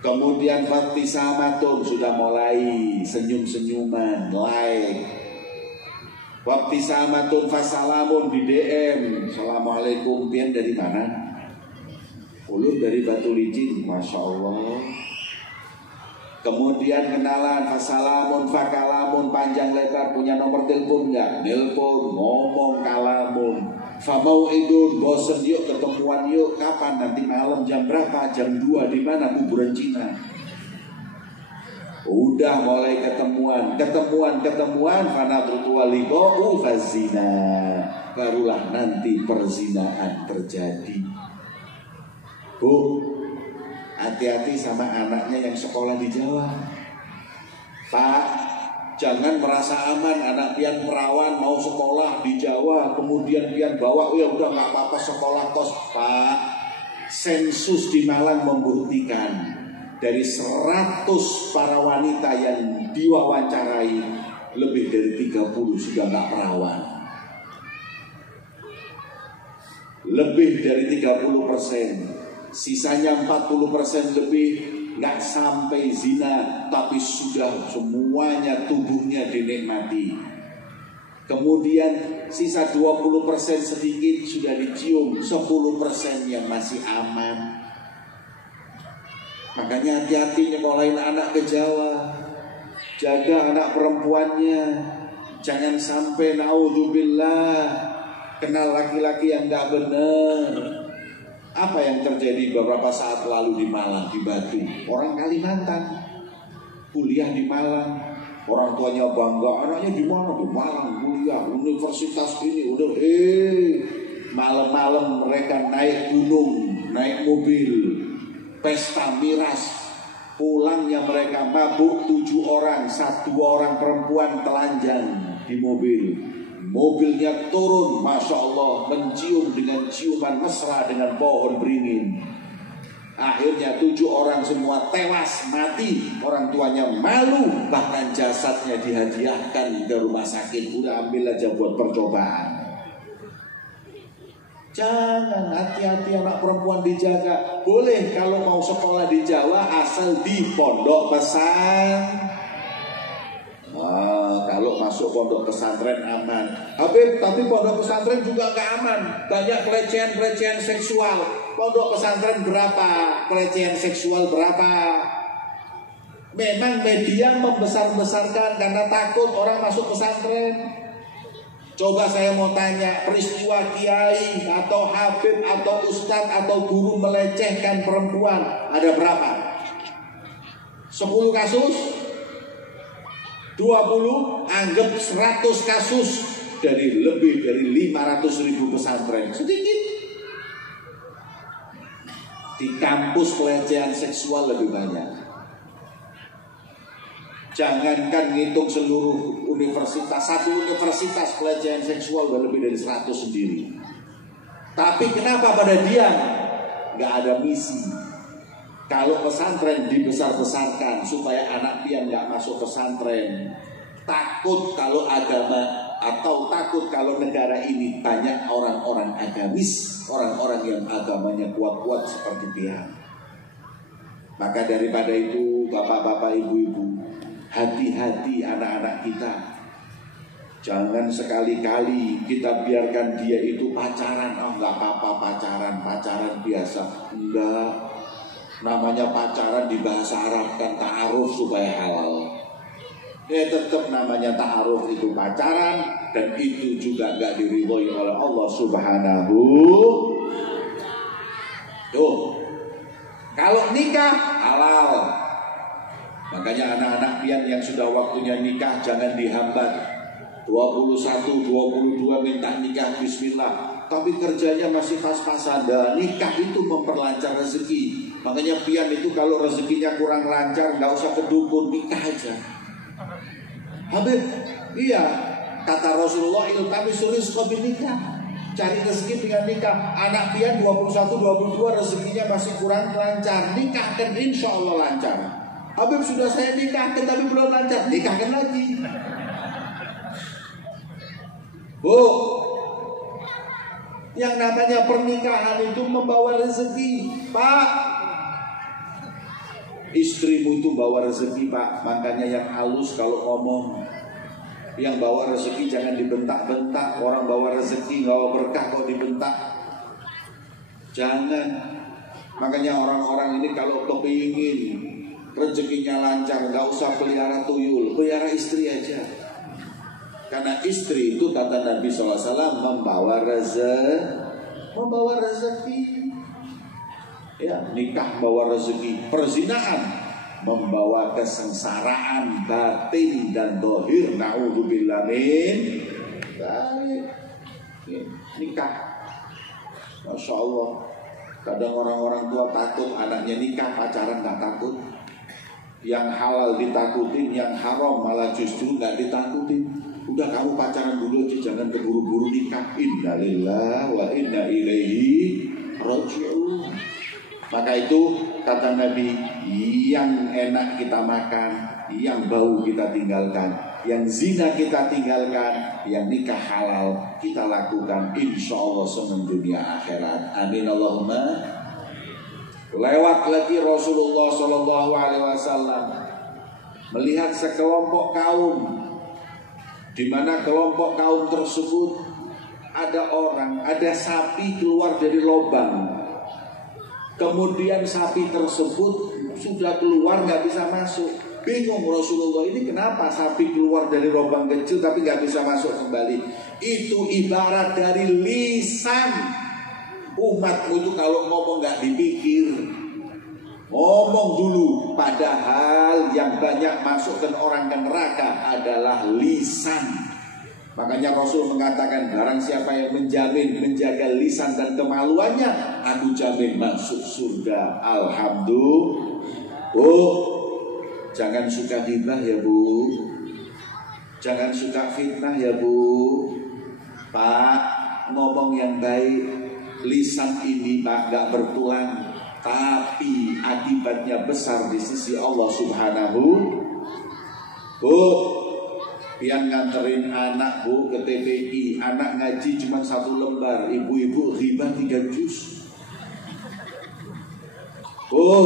Kemudian wabtisamatun, sudah mulai senyum-senyuman, like. Wabtisamatun fasalamun di DM, assalamualaikum, pian dari mana? Ulun dari Batu Licin, masya Allah. Kemudian kenalan, fasalamun fakalamun, panjang lebar, punya nomor telepon enggak? Telepon, ngomong kalamun. Famau'idun, bosen yuk, ketemuan yuk. Kapan? Nanti malam jam berapa? Jam 2 di mana? Kuburan Cina. Udah mulai ketemuan, fanadrutu waliqa'u fazina. Barulah nanti perzinaan terjadi. Bu, hati-hati sama anaknya yang sekolah di Jawa. Pak, jangan merasa aman anak pian perawan mau sekolah di Jawa, kemudian pian bawa, ya udah nggak apa-apa sekolah tos. Pak, sensus di Malang membuktikan dari 100 para wanita yang diwawancarai, lebih dari 30 sudah nggak perawan. Lebih dari 30%. Sisanya 40% lebih nggak sampai zina, tapi sudah semuanya tubuhnya dinikmati. Kemudian sisa 20% sedikit sudah dicium, 10% yang masih aman. Makanya hati-hati nyekolahin anak ke Jawa, jaga anak perempuannya, jangan sampai naudzubillah kenal laki-laki yang nggak benar. Apa yang terjadi beberapa saat lalu di Malang, di Batu? Orang Kalimantan kuliah di Malang, orang tuanya bangga, anaknya di mana? Di Malang kuliah, universitas ini. Udah, malam-malam mereka naik gunung, naik mobil, pesta miras. Pulangnya mereka mabuk 7 orang, 1 orang perempuan telanjang di mobil. Mobilnya turun, masya Allah, mencium dengan ciuman mesra dengan pohon beringin. Akhirnya 7 orang semua tewas, mati. Orang tuanya malu, bahkan jasadnya dihadiahkan ke rumah sakit. Udah ambil aja buat percobaan. Jangan, hati-hati anak perempuan dijaga. Boleh kalau mau sekolah di Jawa asal di pondok pesantren. Kalau masuk pondok pesantren aman. Tapi pondok pesantren juga nggak aman. Banyak pelecehan seksual. Pondok pesantren berapa? Pelecehan seksual berapa? Memang media membesar-besarkan karena takut orang masuk pesantren. Coba saya mau tanya, peristiwa kiai atau habib atau ustadz atau guru melecehkan perempuan ada berapa? 10 kasus? 20, anggap 100 kasus dari lebih dari 500.000 pesantren. Sedikit. Di kampus pelecehan seksual lebih banyak. Jangankan ngitung seluruh universitas, satu universitas pelecehan seksual udah lebih dari 100 sendiri. Tapi kenapa pada diam? Gak ada misi. Kalau pesantren dibesar-besarkan supaya anak pian nggak masuk pesantren, takut kalau agama atau takut kalau negara ini banyak orang-orang agamis, orang-orang yang agamanya kuat-kuat seperti pian. Maka daripada itu, bapak-bapak, ibu-ibu, hati-hati anak-anak kita. Jangan sekali-kali kita biarkan dia itu pacaran. Nggak apa-apa pacaran biasa. Enggak. Namanya pacaran di bahasa Arab kan ta'aruf supaya halal. Tetap namanya ta'aruf itu pacaran, dan itu juga gak diridhoi oleh Allah Subhanahu. Tuh, kalau nikah halal. Makanya anak-anak pian yang sudah waktunya nikah jangan dihambat. 21, 22 minta nikah, bismillah. Tapi kerjanya masih pas-pasan. Nikah itu memperlancar rezeki. Makanya pian itu kalau rezekinya kurang lancar, nggak usah ke dukun, nikah aja. Habib, iya, kata Rasulullah itu tapi suruh skopi nikah. Cari rezeki dengan nikah. Anak pian 21, 22 rezekinya masih kurang lancar, nikahkan insya Allah lancar. Habib sudah saya nikahkan tapi belum lancar, nikahkan lagi. Bu, yang namanya pernikahan itu membawa rezeki, Pak. Istrimu itu bawa rezeki, Pak. Makanya yang halus kalau ngomong. Yang bawa rezeki jangan dibentak-bentak. Orang bawa rezeki bawa berkah kok dibentak. Jangan. Makanya orang-orang ini kalau kepingin rezekinya lancar, gak usah pelihara tuyul, pelihara istri aja. Karena istri itu kata Nabi SAW membawa rezeki. Ya, nikah bawa rezeki. Perzinahan membawa kesengsaraan batin dan dohir. Na'udzubillah min dzalik. Nikah, Masya Allah. Kadang orang-orang tua takut anaknya nikah, pacaran gak takut. Yang halal ditakutin, yang haram malah justru gak ditakutin. Udah kamu pacaran dulu aja, jangan keburu-buru nikah. Innalillahi wa inna ilaihi raji'un. Maka itu kata Nabi, yang enak kita makan, yang bau kita tinggalkan, yang zina kita tinggalkan, yang nikah halal kita lakukan, insya Allah senang dunia akhirat. Amin Allahumma. Lewat lagi Rasulullah SAW melihat sekelompok kaum, di mana kelompok kaum tersebut ada sapi keluar dari lubang. Kemudian sapi tersebut sudah keluar nggak bisa masuk. Bingung Rasulullah, ini kenapa sapi keluar dari lubang kecil tapi nggak bisa masuk kembali? Itu ibarat dari lisan. Umatmu itu kalau ngomong nggak dipikir, ngomong dulu. Padahal yang banyak masukkan orang ke neraka adalah lisan. Makanya Rasul mengatakan, barang siapa yang menjaga lisan dan kemaluannya, aku jamin masuk surga. Alhamdulillah. Bu, jangan suka ghibah ya Bu. Jangan suka fitnah ya Bu. Pak, ngomong yang baik. Lisan ini Pak gak bertulang, tapi akibatnya besar di sisi Allah Subhanahu. Bu, pian nganterin anak Bu ke TPI, anak ngaji cuma 1 lembar, ibu-ibu ghibah 3 juz. Bu,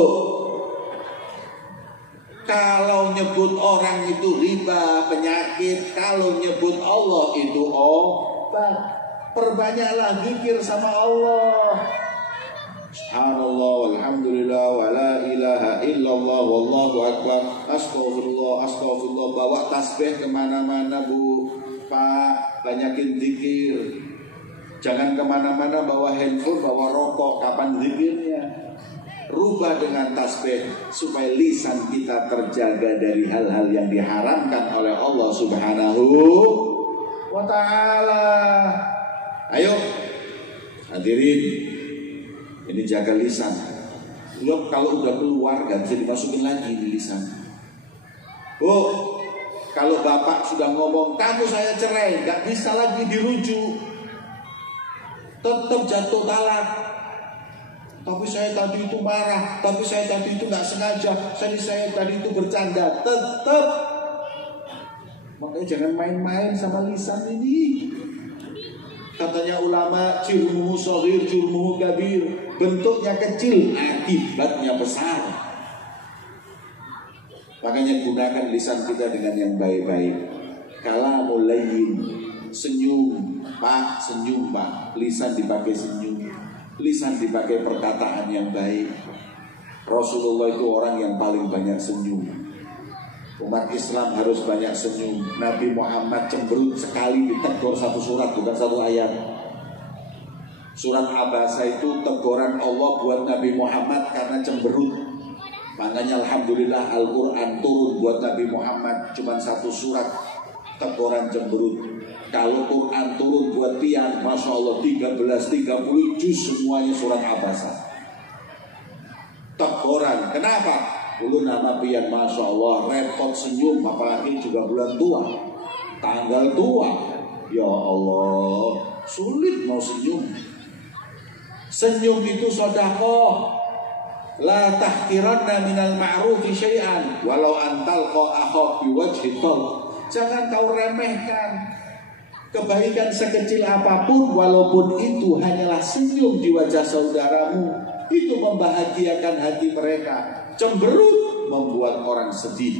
kalau nyebut orang itu ghibah, penyakit. Kalau nyebut Allah itu obat. Perbanyaklah zikir sama Allah. Subhanallah, walhamdulillah, wa la ilaha illallah, wallahu akbar, astagfirullah, astagfirullah. Bawa tasbih kemana-mana Bu. Pak, banyakin zikir. Jangan kemana-mana bawa handphone, bawa rokok. Kapan zikirnya? Rubah dengan tasbih supaya lisan kita terjaga dari hal-hal yang diharamkan oleh Allah Subhanahu wa ta'ala. Ayo hadirin, ini jaga lisan. Lu kalau udah keluar gak bisa dimasukin lagi di lisan. Bu, kalau bapak sudah ngomong kamu saya cerai, gak bisa lagi dirujuk. Tetap jatuh talak. Tapi saya tadi itu marah, tapi saya tadi itu gak sengaja, saya tadi itu bercanda. Tetap. Makanya jangan main-main sama lisan ini. Katanya ulama, jurmuhu shaghir, jurmuhu kabir. Bentuknya kecil, akibatnya besar. Makanya gunakan lisan kita dengan yang baik-baik. Kalamul layyin, senyum Pak, senyum Pak. Lisan dipakai senyum, lisan dipakai perkataan yang baik. Rasulullah itu orang yang paling banyak senyum. Umat Islam harus banyak senyum. Nabi Muhammad cemberut sekali ditegur 1 surat, bukan 1 ayat. Surat Abasa itu teguran Allah buat Nabi Muhammad karena cemberut. Makanya Alhamdulillah Al-Quran turun buat Nabi Muhammad cuma 1 surat, teguran cemberut. Kalau Quran turun buat pian, Masya Allah 13-30 juz semuanya surat Abasa. Teguran, kenapa? Dulu nama pian Masya Allah repot senyum, apalagi juga bulan tua, tanggal tua. Ya Allah, sulit mau senyum. Senyum itu sedekah. La tahqiranna minal ma'rufi syai'an walau antal qa akhak biwajhi talq. Jangan kau remehkan. Kebaikan sekecil apapun, walaupun itu hanyalah senyum di wajah saudaramu, itu membahagiakan hati mereka. Cemberut membuat orang sedih.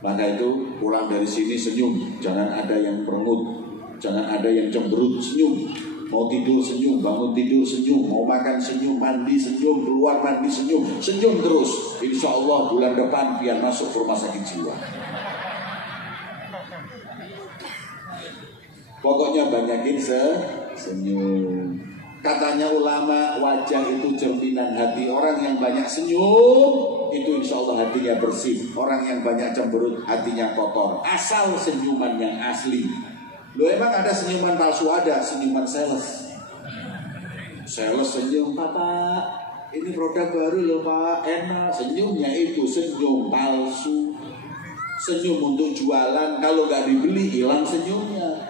Maka itu pulang dari sini senyum, jangan ada yang merengut, jangan ada yang cemberut, senyum. Mau tidur senyum, bangun tidur senyum, mau makan senyum, mandi senyum, keluar mandi senyum, senyum terus. Insya Allah bulan depan biar masuk ke rumah sakit jiwa. Pokoknya banyakin senyum. Katanya ulama, wajah itu cerminan hati. Orang yang banyak senyum itu insya Allah hatinya bersih. Orang yang banyak cemberut hatinya kotor. Asal senyuman yang asli. Loh, emang ada senyuman palsu? Ada, senyuman sales. Sales senyum, Pak, ini produk baru loh Pak, enak. Senyumnya itu senyum palsu. Senyum untuk jualan, kalau gak dibeli hilang senyumnya.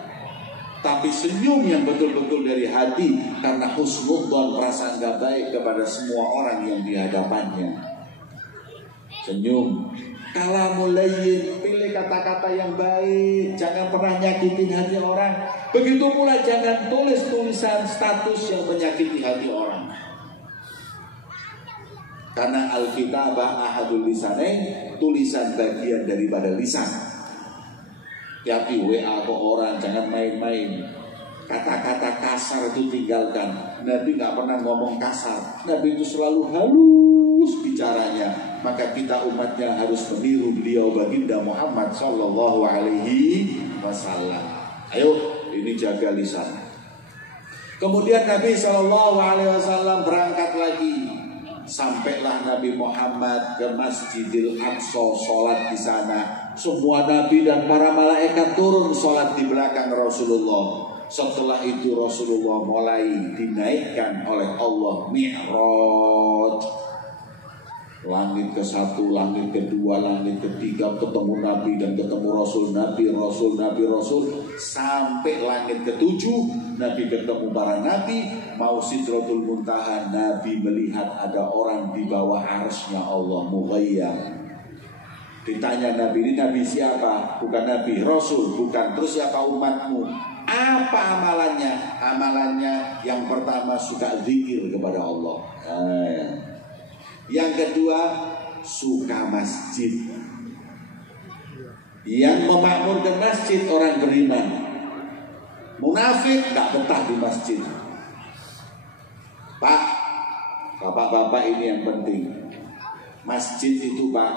Tapi senyum yang betul-betul dari hati, karena husnudzon, perasaan gak baik kepada semua orang yang di hadapannya. Senyum. Kalamul layyin, pilih kata-kata yang baik, jangan pernah nyakitin hati orang. Begitu pula jangan tulis tulisan status yang menyakiti hati orang. Karena Alkitabah ahadul lisanain, tulisan bagian daripada lisan. Hati WA ke orang, jangan main-main. Kata-kata kasar itu tinggalkan. Nabi gak pernah ngomong kasar. Nabi itu selalu halus bicaranya. Maka kita umatnya harus meniru beliau baginda Muhammad sallallahu alaihi wasallam. Ayo, ini jaga lisan. Kemudian Nabi sallallahu alaihi wasallam berangkat lagi. Sampailah Nabi Muhammad ke Masjidil Aqsa, sholat di sana. Semua nabi dan para malaikat turun sholat di belakang Rasulullah. Setelah itu Rasulullah mulai dinaikkan oleh Allah Mi'raj. Langit ke-1, langit ke-2, langit ke-3, ketemu Nabi dan ketemu Rasul, Nabi, Rasul, Nabi, Rasul, sampai langit ke-7, Nabi ketemu para Nabi, mau Sidratul Muntaha, Nabi melihat ada orang di bawah arsy-Nya Allah, mughayyab. Ditanya Nabi, ini Nabi siapa? Bukan Nabi, Rasul, bukan. Terus siapa umatmu? Apa amalannya? Amalannya yang pertama suka zikir kepada Allah. Yang kedua, suka masjid. Yang memakmurkan masjid orang beriman. Munafik gak betah di masjid. Pak, bapak-bapak ini yang penting. Masjid itu Pak,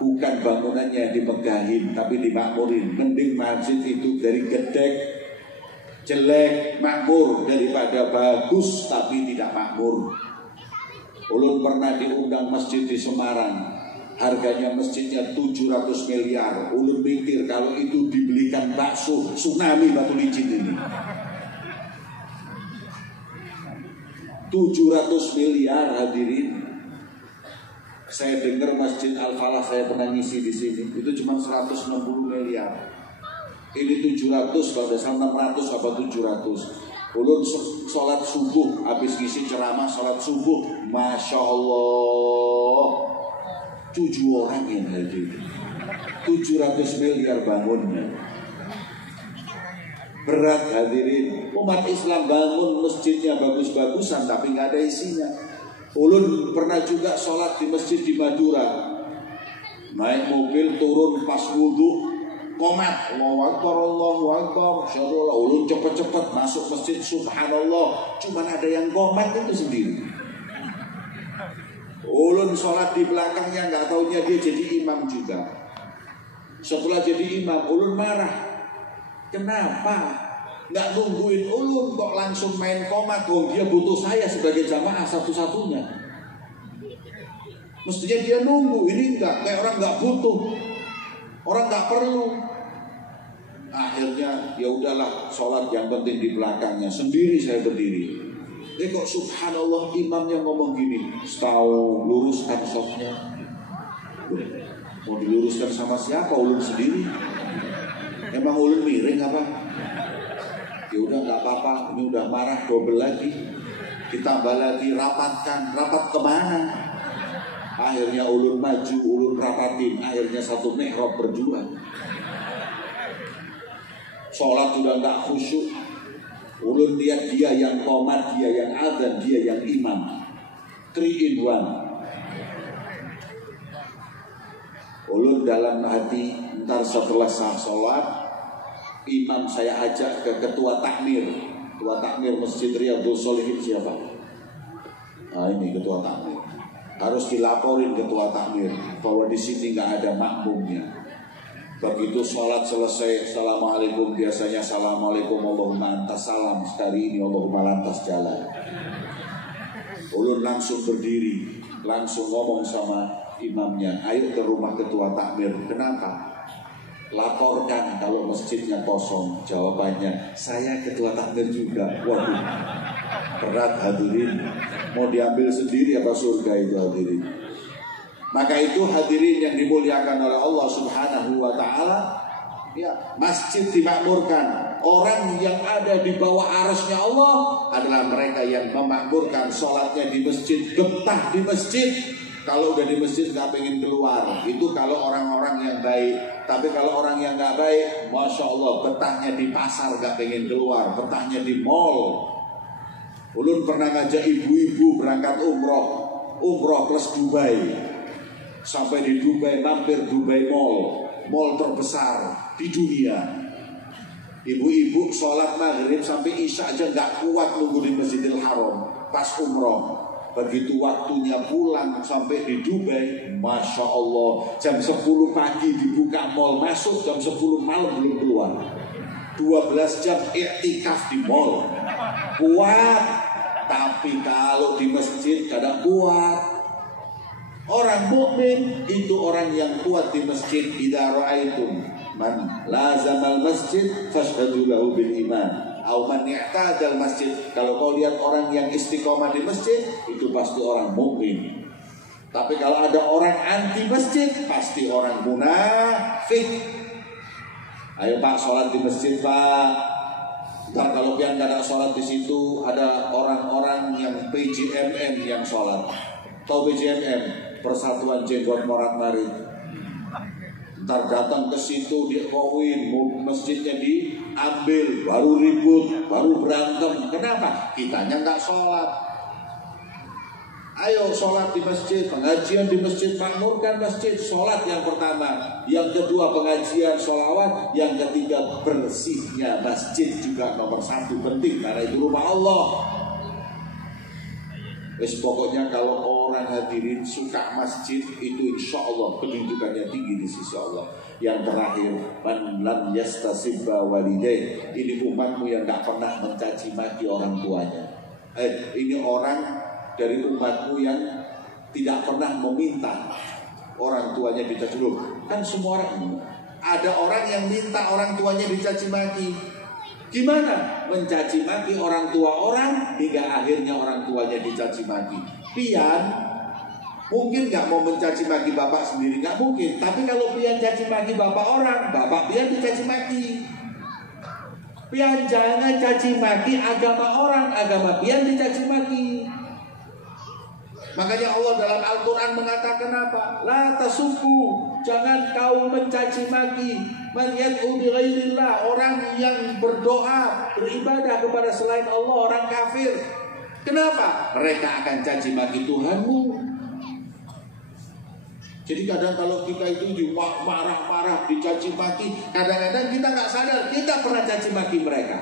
bukan bangunannya dimegahin, tapi dimakmurin. Mending masjid itu dari gedek, jelek, makmur, daripada bagus tapi tidak makmur. Ulun pernah diundang masjid di Semarang. Harganya masjidnya 700 miliar. Ulun mikir kalau itu dibelikan bakso, tsunami Batu Licin ini. 700 miliar hadirin. Saya dengar Masjid Al-Falah, saya pernah ngisi di sini, itu cuma 160 miliar. Ini 700, kalau tidak 600 apa 700. Ulun sholat subuh, habis ngisi ceramah sholat subuh, Masya Allah, 7 orang yang hadir. 700 miliar bangunnya. Berat hadirin. Umat Islam bangun masjidnya bagus-bagusan tapi nggak ada isinya. Ulun pernah juga sholat di masjid di Madura. Naik mobil turun pas wudhu, komat, Allahu Akbar, Allahu Akbar, Syadullah. Ulun cepet-cepet masuk masjid, subhanallah, cuman ada yang komat itu sendiri. Ulun sholat di belakangnya, nggak taunya dia jadi imam juga. Setelah jadi imam, ulun marah. Kenapa nggak nungguin ulun kok langsung main komat? Dia butuh saya sebagai jamaah satu-satunya. Mestinya dia nunggu, ini enggak, kayak orang nggak butuh, orang nggak perlu. Akhirnya ya udahlah, sholat yang penting di belakangnya, sendiri saya berdiri. Kok subhanallah imamnya ngomong gini, tahu luruskan sofnya. Mau diluruskan sama siapa? Ulun sendiri. Emang ulun miring apa? Ya udah nggak apa-apa, ini udah marah double lagi, ditambah lagi, rapatkan, rapat kemana? Akhirnya ulun maju, ulun rapatin, akhirnya satu mihrab berdua. Sholat sudah nggak khusyuk. Ulun lihat dia yang qomat, dia yang adzan, dia yang imam. 3 in 1. Ulun dalam hati, ntar setelah sholat, imam saya ajak ke ketua takmir. Ketua takmir Masjid Riyadhus Shalihin siapa? Nah ini ketua takmir. Harus dilaporin ketua takmir bahwa di sini nggak ada makmumnya. Begitu sholat selesai, assalamualaikum, biasanya assalamualaikum Allahumma antas salam, sekali ini Allahumma lantas jalan. Ulun langsung berdiri, langsung ngomong sama imamnya, ayo ke rumah ketua takmir. Kenapa? Laporkan kalau masjidnya kosong. Jawabannya, saya ketua takmir juga. Waduh, berat hadirin. Mau diambil sendiri apa surga itu hadirin? Maka itu hadirin yang dimuliakan oleh Allah Subhanahu wa ta'ala, ya, masjid dimakmurkan. Orang yang ada di bawah arasnya Allah adalah mereka yang memakmurkan, sholatnya di masjid, betah di masjid. Kalau udah di masjid gak pengen keluar. Itu kalau orang-orang yang baik. Tapi kalau orang yang gak baik, Masya Allah, betahnya di pasar gak pengen keluar, betahnya di mall. Ulun pernah ngajak ibu-ibu berangkat umroh plus Dubai. Sampai di Dubai, mampir Dubai Mall terbesar di dunia. Ibu-ibu sholat maghrib sampai isya aja nggak kuat nunggu di Masjidil Haram pas umroh. Begitu waktunya pulang sampai di Dubai, Masya Allah, jam 10 pagi dibuka mall, masuk jam 10 malam belum keluar. 12 jam iktikaf di mall. Kuat, tapi kalau di masjid kadang kuat. Orang mukmin itu orang yang kuat di masjid. Idza ra'aitum man lazamal masjid fashhadu lahu bil iman. Au man i'tadal masjid. Kalau kau lihat orang yang istiqomah di masjid, itu pasti orang mukmin. Tapi kalau ada orang anti masjid, pasti orang munafik. Ayo Pak, sholat di masjid Pak. Ntar kalau pian gak ada sholat di situ, ada orang-orang yang PJMM yang sholat. Tahu PJMM? Persatuan Jenggot Morat Marit. Ntar datang ke situ dikowin, masjidnya diambil, baru ribut, baru berantem. Kenapa? Kitanya nggak sholat. Ayo sholat di masjid, pengajian di masjid, makmurkan masjid. Sholat yang pertama, yang kedua pengajian, sholawat, yang ketiga bersihnya masjid juga nomor 1 penting karena itu rumah Allah. Pokoknya kalau orang hadirin suka masjid, itu insya Allah kedudukannya tinggi di sisi Allah. Yang terakhir, man lam yastasibba walidayh. Ini umatmu yang tak pernah mencaci maki orang tuanya. Ini orang dari umatmu yang tidak pernah meminta orang tuanya dicaci. Kan semua orang, ada orang yang minta orang tuanya dicaci maki. Gimana mencaci maki orang tua orang hingga akhirnya orang tuanya dicaci maki? Pian mungkin nggak mau mencaci maki bapak sendiri, nggak mungkin. Tapi kalau pian caci maki bapak orang, bapak pian dicaci maki. Pian jangan caci maki agama orang, agama pian dicaci maki. Makanya Allah dalam Al-Quran mengatakan apa? La tasubbu, jangan kau mencaci maki man yad'u bi ghairillah, orang yang berdoa, beribadah kepada selain Allah, orang kafir. Kenapa? Mereka akan caci maki Tuhanmu. Jadi kadang kalau kita itu marah-marah, dicaci maki, kadang-kadang kita nggak sadar kita pernah caci maki mereka.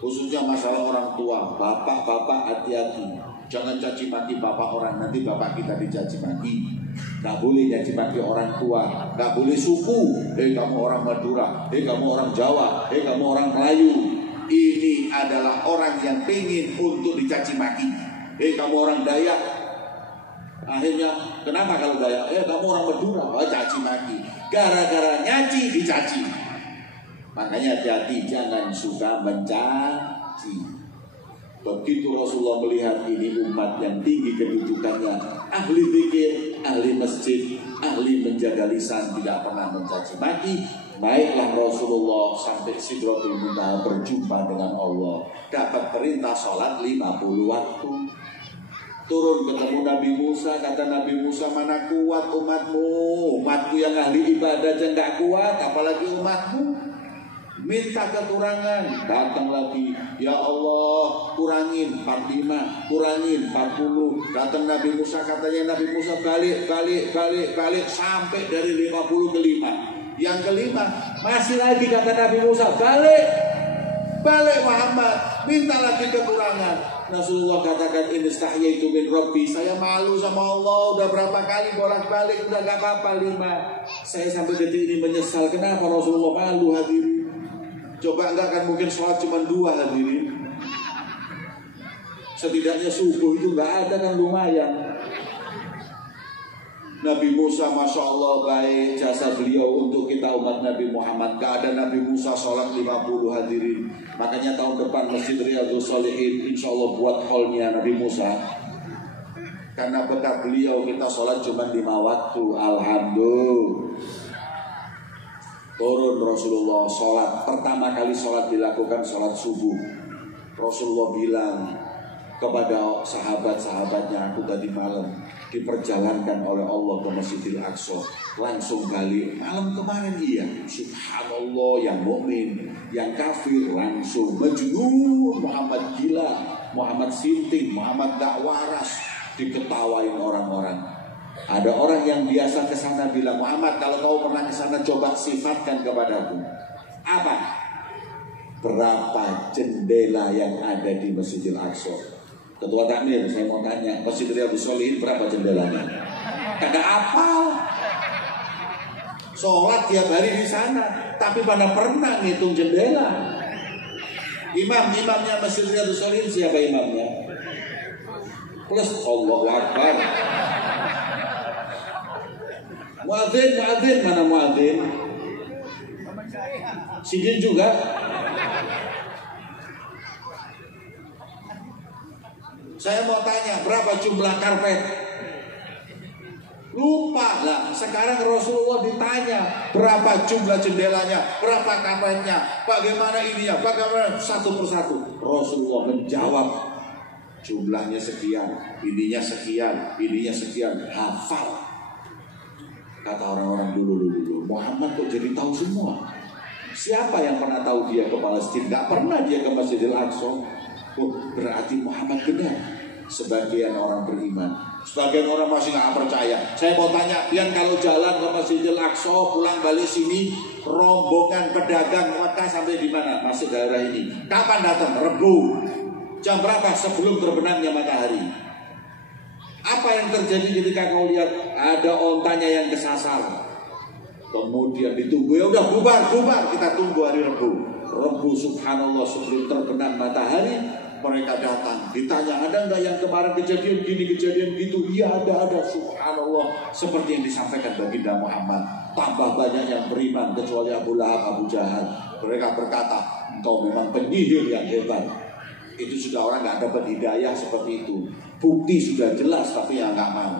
Khususnya masalah orang tua, bapak-bapak hati-hati. Jangan caci maki bapak orang, nanti bapak kita dicaci maki. Gak boleh caci maki orang tua, gak boleh suku. Kamu orang Madura, kamu orang Jawa, kamu orang Melayu. Ini adalah orang yang pengen untuk dicaci maki. Kamu orang Dayak. Akhirnya, kenapa kalau Dayak? Kamu orang Madura, caci maki. Gara-gara nyaci dicaci. Makanya hati-hati, jangan suka mencaci. Begitu Rasulullah melihat ini umat yang tinggi kedudukannya, ahli zikir, ahli masjid, ahli menjaga lisan, tidak pernah mencaci maki. Baiklah Rasulullah sampai Sidratul Muntaha berjumpa dengan Allah, dapat perintah sholat 50 waktu. Turun ketemu Nabi Musa, kata Nabi Musa, mana kuat umatmu? Umatku yang ahli ibadah aja nggak kuat, apalagi umatmu. minta kekurangan, datang lagi, ya Allah kurangin 45, kurangin 40. Datang Nabi Musa, katanya Nabi Musa balik sampai dari 50 ke 5. Yang kelima masih lagi kata Nabi Musa, balik Muhammad, minta lagi kekurangan. Rasulullah katakan, ini istahyaitu min Rabbi, saya malu sama Allah, udah berapa kali bolak-balik, udah gak apa-apa 5. Saya sampai detik ini menyesal. Kenapa Rasulullah malu hadirin? Coba enggak kan mungkin sholat cuma 2 hadirin. Setidaknya subuh itu enggak ada kan lumayan. Nabi Musa Masya Allah baik jasa beliau untuk kita umat Nabi Muhammad. Gak ada Nabi Musa sholat 50 hadirin. Makanya tahun depan Masjid Riyadhus Shalihin insya Allah buat hallnya Nabi Musa. Karena berkat beliau kita sholat cuma 5 waktu. Alhamdulillah. Turun Rasulullah sholat. Pertama kali sholat dilakukan sholat subuh. Rasulullah bilang kepada sahabat-sahabatnya, aku tadi malam diperjalankan oleh Allah ke Masjidil Aqsa, langsung gali malam kemarin. Iya, subhanallah, yang mukmin, yang kafir langsung majnun, Muhammad gila, Muhammad sinting, Muhammad gak waras, diketawain orang-orang. Ada orang yang biasa ke sana bilang, Muhammad kalau kau pernah ke sana coba sifatkan kepadaku. Apa? Berapa jendela yang ada di Masjidil Aqsa? Ketua takmir, saya mau tanya, Masjid Riyadhus Shalihin berapa jendelanya? Kagak apal. Sholat tiap hari di sana, tapi mana pernah ngitung jendela. Imamnya Masjid Riyadhus Shalihin siapa imamnya? Plus Allahu Akbar. Muadzin mana muadzin? Sidin juga. Saya mau tanya, berapa jumlah karpet? Lupa lah. Sekarang Rasulullah ditanya, berapa jumlah jendelanya, berapa karpetnya, bagaimana ininya, bagaimana satu persatu. Rasulullah menjawab, jumlahnya sekian, ininya sekian, hafal. Kata orang-orang dulu, Muhammad kok jadi tahu semua? Siapa yang pernah tahu dia ke Palestina? Gak pernah dia ke Masjidil Aqsa. Oh, berarti Muhammad benar. Sebagian orang beriman, sebagian orang masih nggak percaya. Saya mau tanya, pian kalau jalan ke Masjidil Aqsa, pulang balik sini, rombongan pedagang Mekah sampai di mana? Masih daerah ini. Kapan datang? Rebu. Jam berapa? Sebelum terbenamnya matahari. Apa yang terjadi ketika kau lihat ada ontanya yang kesasar? Kemudian ditunggu, ya udah bubar, kita tunggu hari Rebu. Rebu subhanallah sebelum terbenam matahari mereka datang, ditanya ada enggak yang kemarin kejadian gini kejadian gitu? Iya ada subhanallah, seperti yang disampaikan baginda Muhammad. Tambah banyak yang beriman kecuali Abu Lahab, Abu Jahal. Mereka berkata, engkau memang penyihir yang hebat. Itu sudah orang nggak dapat hidayah seperti itu. Bukti sudah jelas tapi yang nggak mau.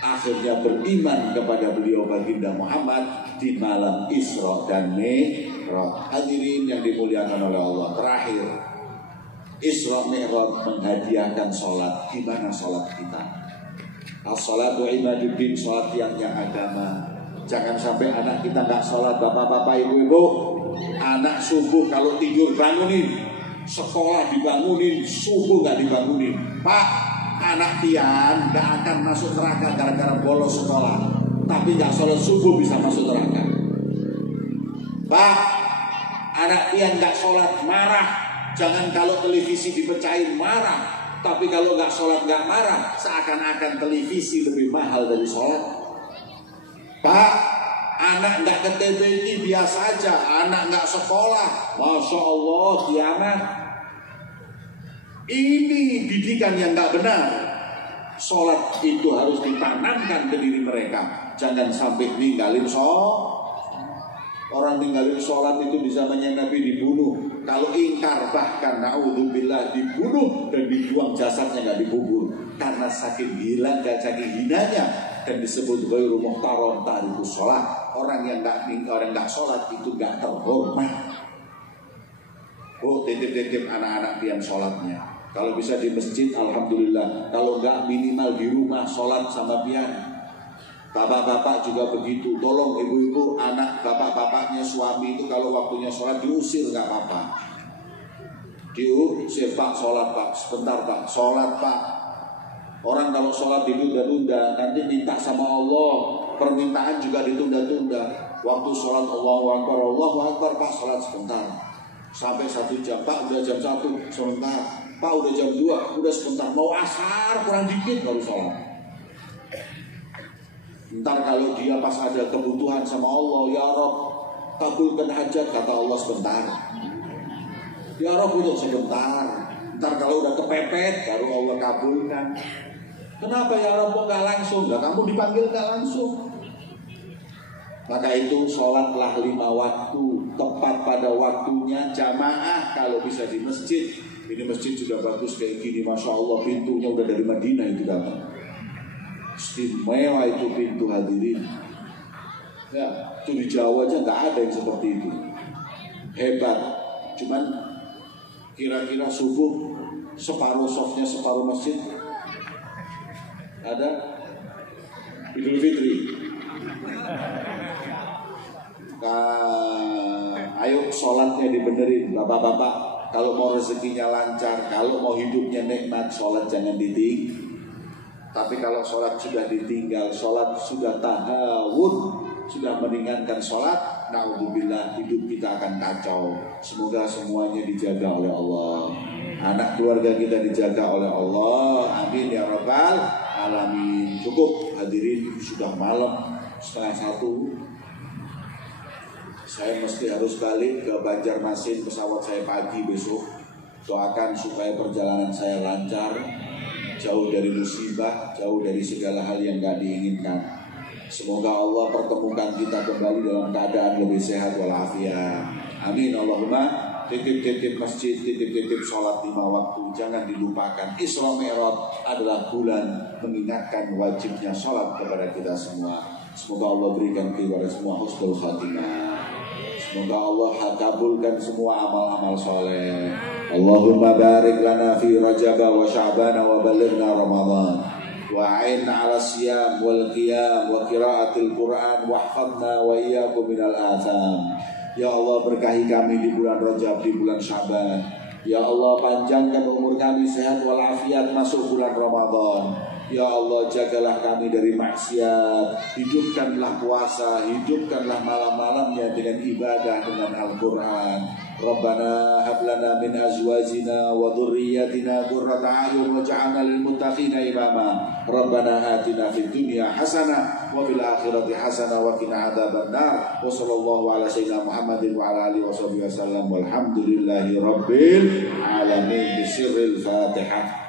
Akhirnya beriman kepada beliau baginda Muhammad di malam Isra dan Mi'raj. Hadirin yang dimuliakan oleh Allah, terakhir Isra Mi'raj menghadiahkan sholat. Gimana sholat kita? As-sholatu imaduddin, sholat yang agama. Jangan sampai anak kita nggak sholat, bapak-bapak, ibu-ibu. Anak subuh kalau tidur bangunin, sekolah dibangunin, subuh nggak dibangunin. Pak, anak pian nggak akan masuk neraka gara-gara bolos sekolah, tapi nggak sholat subuh bisa masuk neraka. Pak, anak pian nggak sholat marah. Jangan kalau televisi dipecahin marah, tapi kalau nggak sholat nggak marah, seakan-akan televisi lebih mahal dari sholat. Pak, anak nggak ke TBI biasa aja, anak nggak sekolah, masya Allah kiamat. Ini didikan yang nggak benar. Sholat itu harus ditanamkan ke diri mereka. Jangan sampai ninggalin sholat. Orang ninggalin sholat itu di zamannya Nabi dibunuh. Kalau ingkar bahkan naudzubillah dibunuh dan dibuang jasadnya nggak dikubur karena saking gila dan saking hinanya, dan disebut ghairu muhtaram tariku sholat. Orang yang nggak sholat itu nggak terhormat. Oh, titip-titip anak-anak pian sholatnya. Kalau bisa di masjid alhamdulillah, kalau nggak minimal di rumah sholat sama pian. Bapak-bapak juga begitu. Tolong ibu-ibu, anak bapak-bapaknya suami itu kalau waktunya sholat diusir nggak apa-apa. Diusir, Pak, sholat Pak, sebentar Pak, sholat Pak. Orang kalau sholat ditunda-tunda, nanti minta sama Allah, permintaan juga ditunda-tunda. Waktu sholat Allahu Akbar Pak, sholat sebentar. Sampai 1 jam, Pak udah jam 1, sebentar. Pak udah jam 2, udah sebentar. Mau asar, kurang dikit baru sholat. Ntar kalau dia pas ada kebutuhan sama Allah, ya Rob, kabulkan hajat, kata Allah sebentar. Ya Rob itu sebentar. Ntar kalau udah kepepet, baru Allah kabulkan. Kenapa ya Rob kok gak langsung? Nah, kamu dipanggil gak langsung. Maka itu sholatlah 5 waktu, tepat pada waktunya, jamaah kalau bisa di masjid. Ini masjid sudah bagus kayak gini, Masya Allah, pintunya udah dari Madinah itu datang. Istimewa itu pintu hadirin. Ya, itu di Jawa aja nggak ada yang seperti itu. Hebat. Cuman kira-kira subuh separuh softnya separuh masjid ada. Idul Fitri. Ayo sholatnya dibenerin, bapak-bapak. Kalau mau rezekinya lancar, kalau mau hidupnya nikmat, sholat jangan ditinggal. Tapi kalau sholat sudah ditinggal, sholat sudah tahawun, sudah meringankan sholat, na'udzubillah, hidup kita akan kacau. Semoga semuanya dijaga oleh Allah. Anak keluarga kita dijaga oleh Allah. Amin ya rabbal alamin. Cukup hadirin, sudah malam 12:30. Saya mesti harus balik ke Banjarmasin, pesawat saya pagi besok. Doakan supaya perjalanan saya lancar, jauh dari musibah, jauh dari segala hal yang gak diinginkan. Semoga Allah pertemukan kita kembali dalam keadaan lebih sehat walafiat. Amin Allahumma. Titip-titip masjid, titip-titip sholat 5 waktu, jangan dilupakan. Isra Mi'raj adalah bulan mengingatkan wajibnya sholat kepada kita semua. Semoga Allah berikan kepada semua husnul khatimah. Semoga Allah kabulkan semua amal-amal soleh. Allahumma barik lana fi Rajab wa Sya'ban wa balighna Ramadan. Wa'in ala siyam wal qiyam wa qiraatil Qur'an wahfadna wa iyyakum minal atham. Ya Allah, berkahi kami di bulan Rajab, di bulan Sya'ban. Ya Allah, panjangkan umur kami, sehat walafiat masuk bulan Ramadan. Ya Allah, jagalah kami dari maksiat. Hidupkanlah puasa, hidupkanlah malam-malamnya dengan ibadah, dengan Al-Quran. Rabbana hablana min azwajina wa dhurriyyatina qurrata a'yun waj'alna lil muttaqina imama. Rabbana atina fid dunya hasanah wa fil akhirati hasanah wa qina adzabannar. Wa sallallahu ala sayyidina Muhammadin wa ala alihi wasallam. Walhamdulillahi rabbil alamin. Bisirril Fatihah.